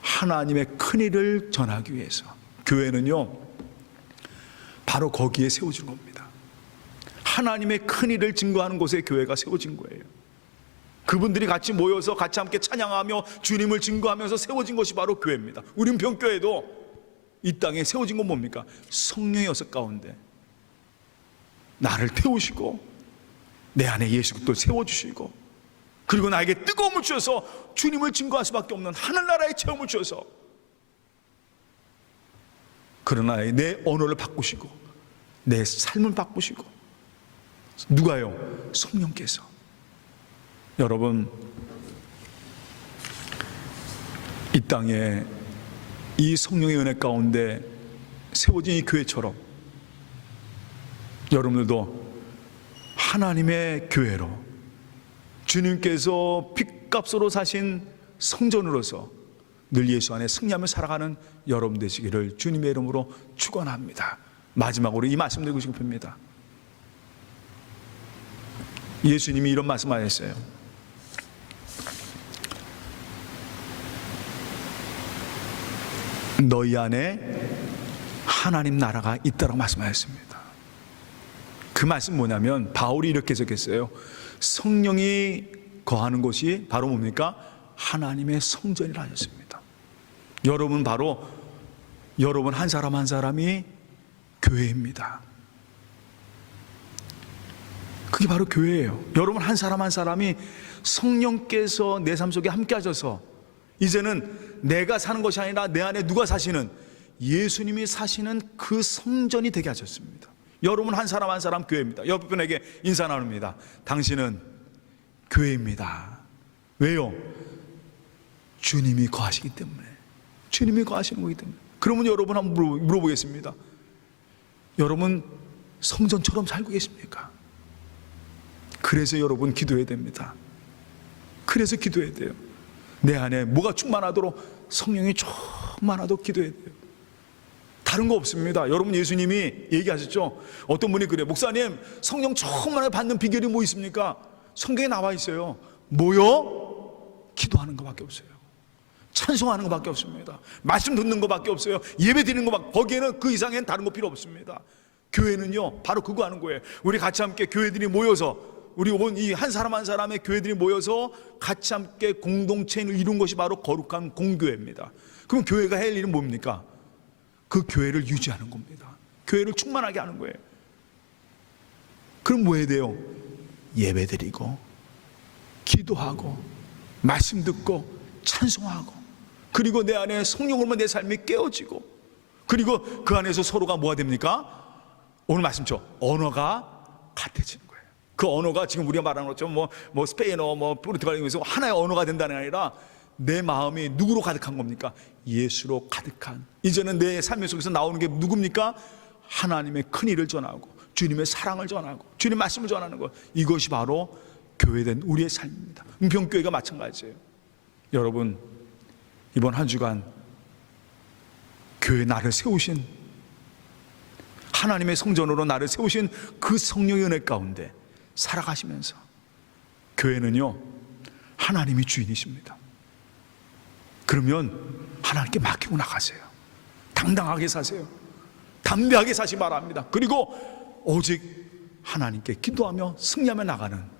하나님의 큰일을 전하기 위해서. 교회는요, 바로 거기에 세워진 겁니다. 하나님의 큰일을 증거하는 곳에 교회가 세워진 거예요. 그분들이 같이 모여서 같이 함께 찬양하며 주님을 증거하면서 세워진 것이 바로 교회입니다. 우림평교회도 이 땅에 세워진 건 뭡니까? 성령의 역사 가운데 나를 태우시고 내 안에 예수 그리스도를 세워주시고, 그리고 나에게 뜨거움을 주셔서 주님을 증거할 수밖에 없는 하늘나라의 체험을 주셔서, 그러나 내 언어를 바꾸시고 내 삶을 바꾸시고. 누가요? 성령께서. 여러분, 이 땅에 이 성령의 은혜 가운데 세워진 이 교회처럼 여러분들도 하나님의 교회로, 주님께서 핏값으로 사신 성전으로서 늘 예수 안에 승리하며 살아가는 여러분 되시기를 주님의 이름으로 축원합니다. 마지막으로 이 말씀 드리고 싶습니다. 예수님이 이런 말씀하셨어요. 너희 안에 하나님 나라가 있다고 말씀하셨습니다. 그 말씀 뭐냐면 바울이 이렇게 적했어요. 성령이 거하는 곳이 바로 뭡니까? 하나님의 성전이라 하셨습니다. 여러분, 바로 여러분 한 사람 한 사람이 교회입니다. 그게 바로 교회예요. 여러분 한 사람 한 사람이 성령께서 내 삶 속에 함께 하셔서 이제는 내가 사는 것이 아니라 내 안에 누가 사시는, 예수님이 사시는 그 성전이 되게 하셨습니다. 여러분 한 사람 한 사람 교회입니다. 옆에 분에게 인사 나눕니다. 당신은 교회입니다. 왜요? 주님이 거하시기 때문에. 주님이 거하시는 거기 때문에. 그러면 여러분 한번 물어보겠습니다. 여러분 성전처럼 살고 계십니까? 그래서 여러분 기도해야 됩니다. 그래서 기도해야 돼요. 내 안에 뭐가 충만하도록, 성령이 충만하도록 기도해야 돼요. 다른 거 없습니다. 여러분, 예수님이 얘기하셨죠. 어떤 분이 그래요. 목사님, 성령 충만하게 받는 비결이 뭐 있습니까? 성경에 나와 있어요. 뭐요? 기도하는 것밖에 없어요. 찬송하는 것밖에 없습니다. 말씀 듣는 것밖에 없어요. 예배 드리는 것밖에. 거기에는 그 이상엔 다른 거 필요 없습니다. 교회는요, 바로 그거 하는 거예요. 우리 같이 함께 교회들이 모여서 우리 온 이 한 사람 한 사람의 교회들이 모여서 같이 함께 공동체를 이룬 것이 바로 거룩한 공교회입니다. 그럼 교회가 할 일은 뭡니까? 그 교회를 유지하는 겁니다. 교회를 충만하게 하는 거예요. 그럼 뭐 해야 돼요? 예배드리고 기도하고 말씀 듣고 찬송하고, 그리고 내 안에 성령으로 내 삶이 깨어지고, 그리고 그 안에서 서로가 뭐가 됩니까? 오늘 말씀처럼 언어가 같아지는 거예요. 그 언어가 지금 우리가 말하는 것처럼 뭐 스페인어, 뭐 포르투갈어에서 하나의 언어가 된다는 게 아니라 내 마음이 누구로 가득한 겁니까? 예수로 가득한. 이제는 내 삶 속에서 나오는 게 누굽니까? 하나님의 큰 일을 전하고 주님의 사랑을 전하고 주님의 말씀을 전하는 것. 이것이 바로 교회된 우리의 삶입니다. 은평교회가 마찬가지예요. 여러분, 이번 한 주간 교회 나를 세우신, 하나님의 성전으로 나를 세우신 그 성령의 은혜 가운데 살아가시면서, 교회는요 하나님이 주인이십니다. 그러면 하나님께 맡기고 나가세요. 당당하게 사세요. 담대하게 사시 바랍니다. 그리고 오직 하나님께 기도하며 승리하며 나가는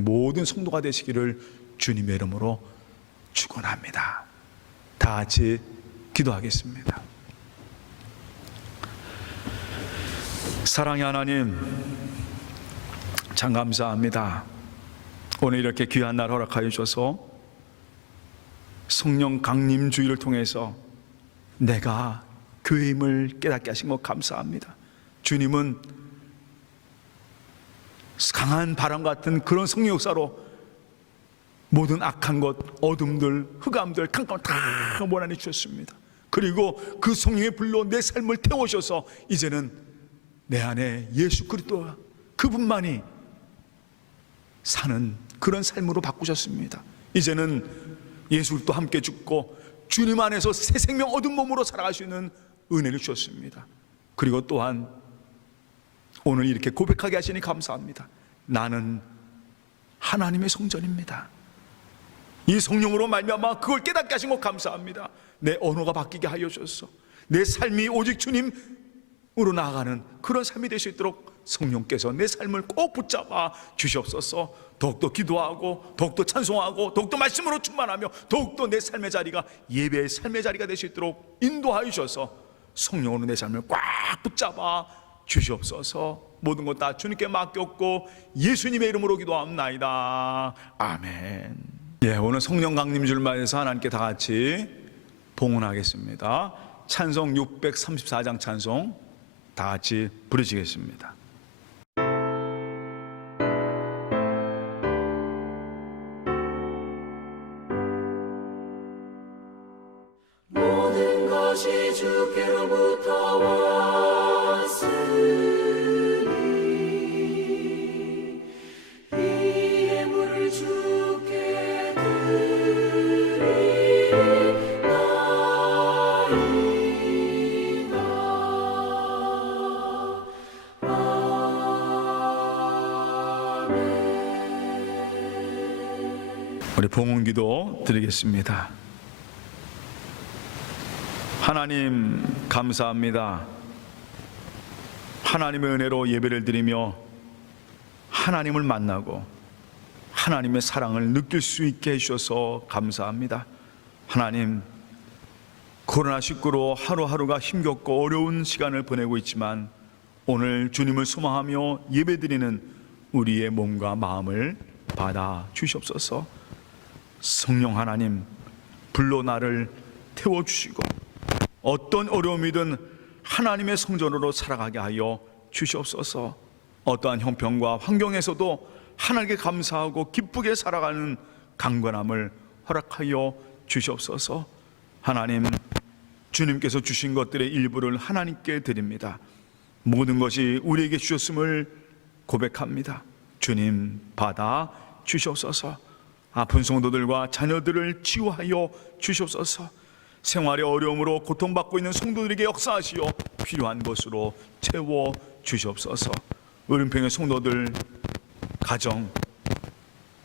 모든 성도가 되시기를 주님의 이름으로 축원합니다. 다 같이 기도하겠습니다. 사랑의 하나님, 참 감사합니다. 오늘 이렇게 귀한 날 허락하여 주셔서 성령 강림 주의를 통해서 내가 교회임을 깨닫게 하신 것 감사합니다. 주님은 강한 바람 같은 그런 성령 역사로 모든 악한 것, 어둠들, 흑암들, 캄캄을 다 몰아내 주셨습니다. 그리고 그 성령의 불로 내 삶을 태우셔서 이제는 내 안에 예수 그리스도와 그분만이 사는 그런 삶으로 바꾸셨습니다. 이제는 예수 그리스도와 함께 죽고 주님 안에서 새 생명 얻은 몸으로 살아갈 수 있는 은혜를 주셨습니다. 그리고 또한 오늘 이렇게 고백하게 하시니 감사합니다. 나는 하나님의 성전입니다. 이 성령으로 말미암아 그걸 깨닫게 하신 것 감사합니다. 내 언어가 바뀌게 하여 주셔서 내 삶이 오직 주님으로 나아가는 그런 삶이 될 수 있도록 성령께서 내 삶을 꼭 붙잡아 주시옵소서. 더욱더 기도하고 더욱더 찬송하고 더욱더 말씀으로 충만하며 더욱더 내 삶의 자리가 예배의 삶의 자리가 될 수 있도록 인도하여 주셔서 성령으로 내 삶을 꽉 붙잡아 주시옵소서. 모든 것 다 주님께 맡겼고 예수님의 이름으로 기도합나이다. 아멘. 예, 오늘 성령 강림 줄 말해서 하나님께 다 같이 봉헌하겠습니다. 찬송 634장 찬송 다 같이 부르시겠습니다. 모든 것이 주께로부터 왔으니 이 예물을 주께 드리나이다. 아멘. 우리 봉헌기도 드리겠습니다. 하나님 감사합니다. 하나님의 은혜로 예배를 드리며 하나님을 만나고 하나님의 사랑을 느낄 수 있게 해주셔서 감사합니다. 하나님, 코로나19로 하루하루가 힘겹고 어려운 시간을 보내고 있지만 오늘 주님을 소망하며 예배드리는 우리의 몸과 마음을 받아 주시옵소서. 성령 하나님, 불로 나를 태워주시고 어떤 어려움이든 하나님의 성전으로 살아가게 하여 주시옵소서. 어떠한 형편과 환경에서도 하나님께 감사하고 기쁘게 살아가는 강건함을 허락하여 주시옵소서. 하나님, 주님께서 주신 것들의 일부를 하나님께 드립니다. 모든 것이 우리에게 주셨음을 고백합니다. 주님 받아 주시옵소서. 아픈 성도들과 자녀들을 치유하여 주시옵소서. 생활의 어려움으로 고통받고 있는 성도들에게 역사하시어 필요한 것으로 채워 주시옵소서. 은평의 성도들 가정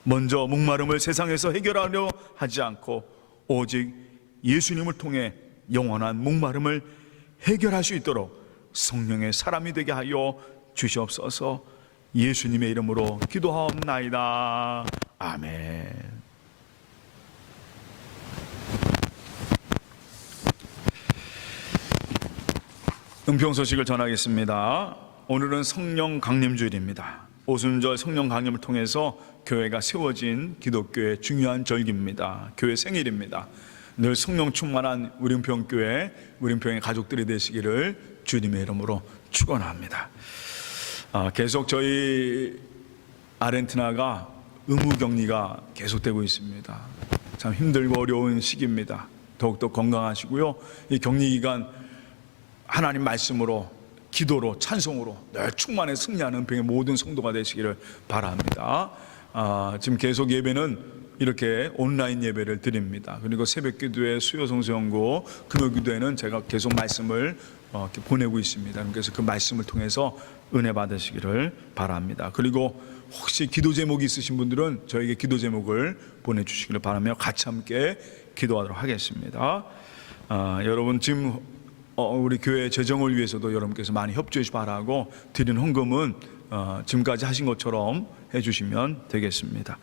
먼저 목마름을 세상에서 해결하려 하지 않고 오직 예수님을 통해 영원한 목마름을 해결할 수 있도록 성령의 사람이 되게 하여 주시옵소서. 예수님의 이름으로 기도하옵나이다. 아멘. 은평 소식을 전하겠습니다. 오늘은 성령 강림주일입니다. 오순절 성령 강림을 통해서 교회가 세워진 기독교의 중요한 절기입니다. 교회 생일입니다. 늘 성령 충만한 우리 은평교회, 우리 은평의 가족들이 되시기를 주님의 이름으로 축원합니다. 계속 저희 아르헨티나가 의무격리가 계속되고 있습니다. 참 힘들고 어려운 시기입니다. 더욱더 건강하시고요. 이 격리기간 하나님 말씀으로, 기도로, 찬송으로 늘 충만해 승리하는 은평의 모든 성도가 되시기를 바랍니다. 지금 계속 예배는 이렇게 온라인 예배를 드립니다. 그리고 새벽기도회, 수요성수연구, 금요기도회는 제가 계속 말씀을 이렇게 보내고 있습니다. 그래서 그 말씀을 통해서 은혜 받으시기를 바랍니다. 그리고 혹시 기도 제목이 있으신 분들은 저에게 기도 제목을 보내주시기를 바라며 같이 함께 기도하도록 하겠습니다. 여러분 지금 우리 교회 재정을 위해서도 여러분께서 많이 협조해 주시기 바라고, 드린 헌금은 지금까지 하신 것처럼 해주시면 되겠습니다.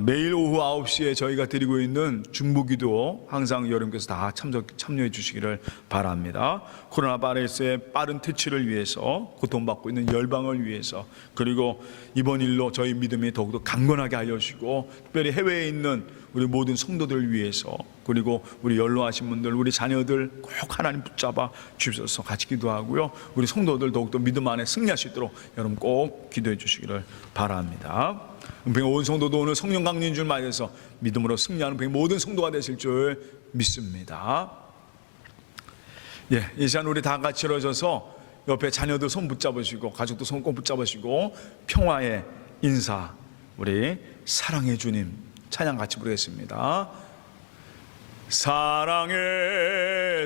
매일 오후 9시에 저희가 드리고 있는 중보기도 항상 여러분께서 다 참여해 주시기를 바랍니다. 코로나 바이러스의 빠른 퇴치를 위해서, 고통받고 있는 열방을 위해서, 그리고 이번 일로 저희 믿음이 더욱더 강건하게 알려주시고, 특별히 해외에 있는 우리 모든 성도들을 위해서, 그리고 우리 연로하신 분들, 우리 자녀들 꼭 하나님 붙잡아 주셔서 같이 기도하고요. 우리 성도들 더욱더 믿음 안에 승리할 수 있도록 여러분 꼭 기도해 주시기를 바랍니다. 은평의 온 성도도 오늘 성령 강림인 줄 맞아서 믿음으로 승리하는 은평의 모든 성도가 되실 줄 믿습니다. 이 시간 우리 다 같이 일어서서 옆에 자녀들 손 붙잡으시고, 가족도 손 꼭 붙잡으시고, 평화의 인사, 우리 사랑의 주님 찬양 같이 부르겠습니다. 사랑의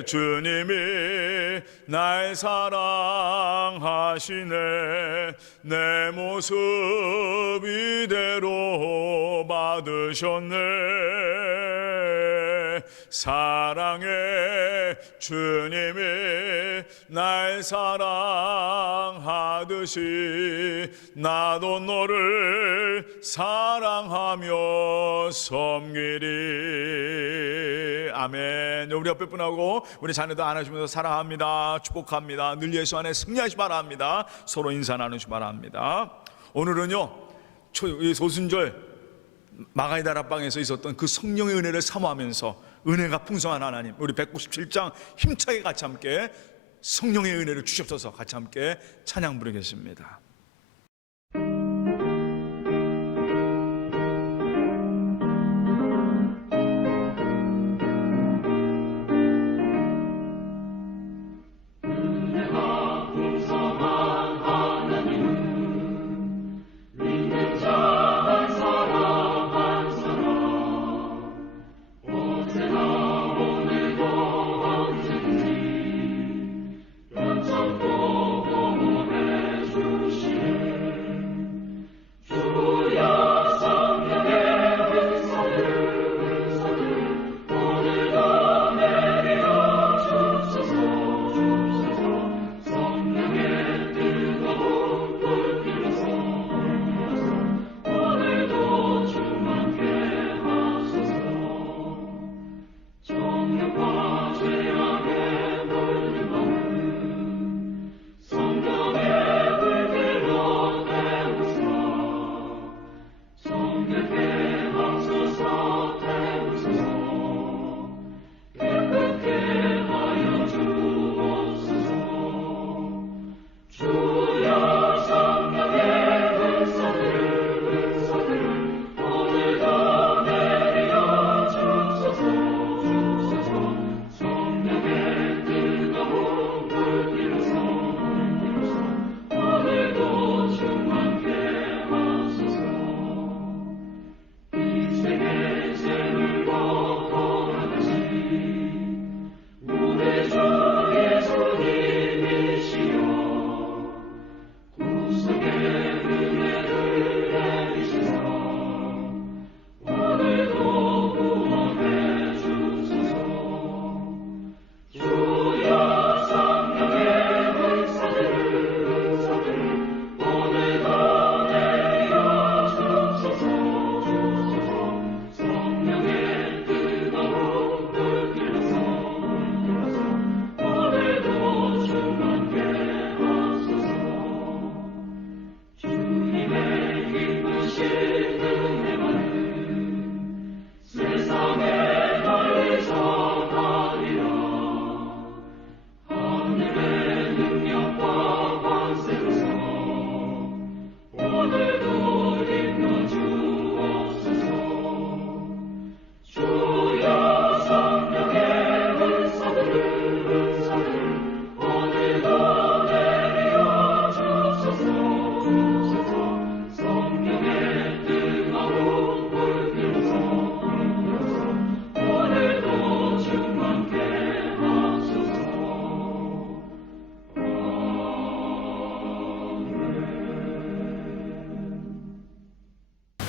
주님이 날 사랑하시네, 내 모습 이대로 받으셨네. 사랑의 주님이 날 사랑하듯이 나도 너를 사랑하며 섬기리. 아멘. 우리 옆에 분하고 우리 자녀도 안아주면서 사랑합니다, 축복합니다, 늘 예수 안에 승리하시 바랍니다. 서로 인사 나누시 바랍니다. 오늘은요, 소순절 마가의 다락방에서 있었던 그 성령의 은혜를 사모하면서 은혜가 풍성한 하나님, 우리 197장 힘차게 같이 함께 성령의 은혜를 주시옵소서 같이 함께 찬양 부르겠습니다. 주시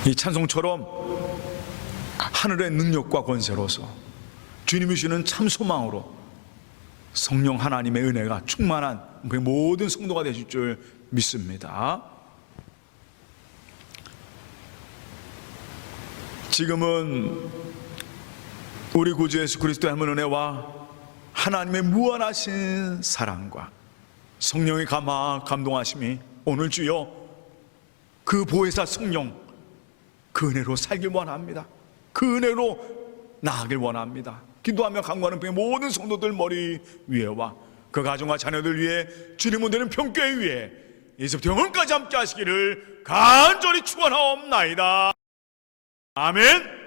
이 찬송처럼 하늘의 능력과 권세로서 주님이 주는 참 소망으로 성령 하나님의 은혜가 충만한 모든 성도가 되실 줄 믿습니다. 지금은 우리 구주 예수 그리스도의 한 은혜와 하나님의 무한하신 사랑과 성령의 감동하심이 오늘 주여 그 보혜사 성령 그 은혜로 살길 원합니다. 그 은혜로 나아가길 원합니다. 기도하며 간구하는 모든 성도들 머리 위에와 그 가정과 자녀들 위해 주님은 되는 평교회 위에 이제부터 영원까지 함께 하시기를 간절히 축원하옵나이다. 아멘.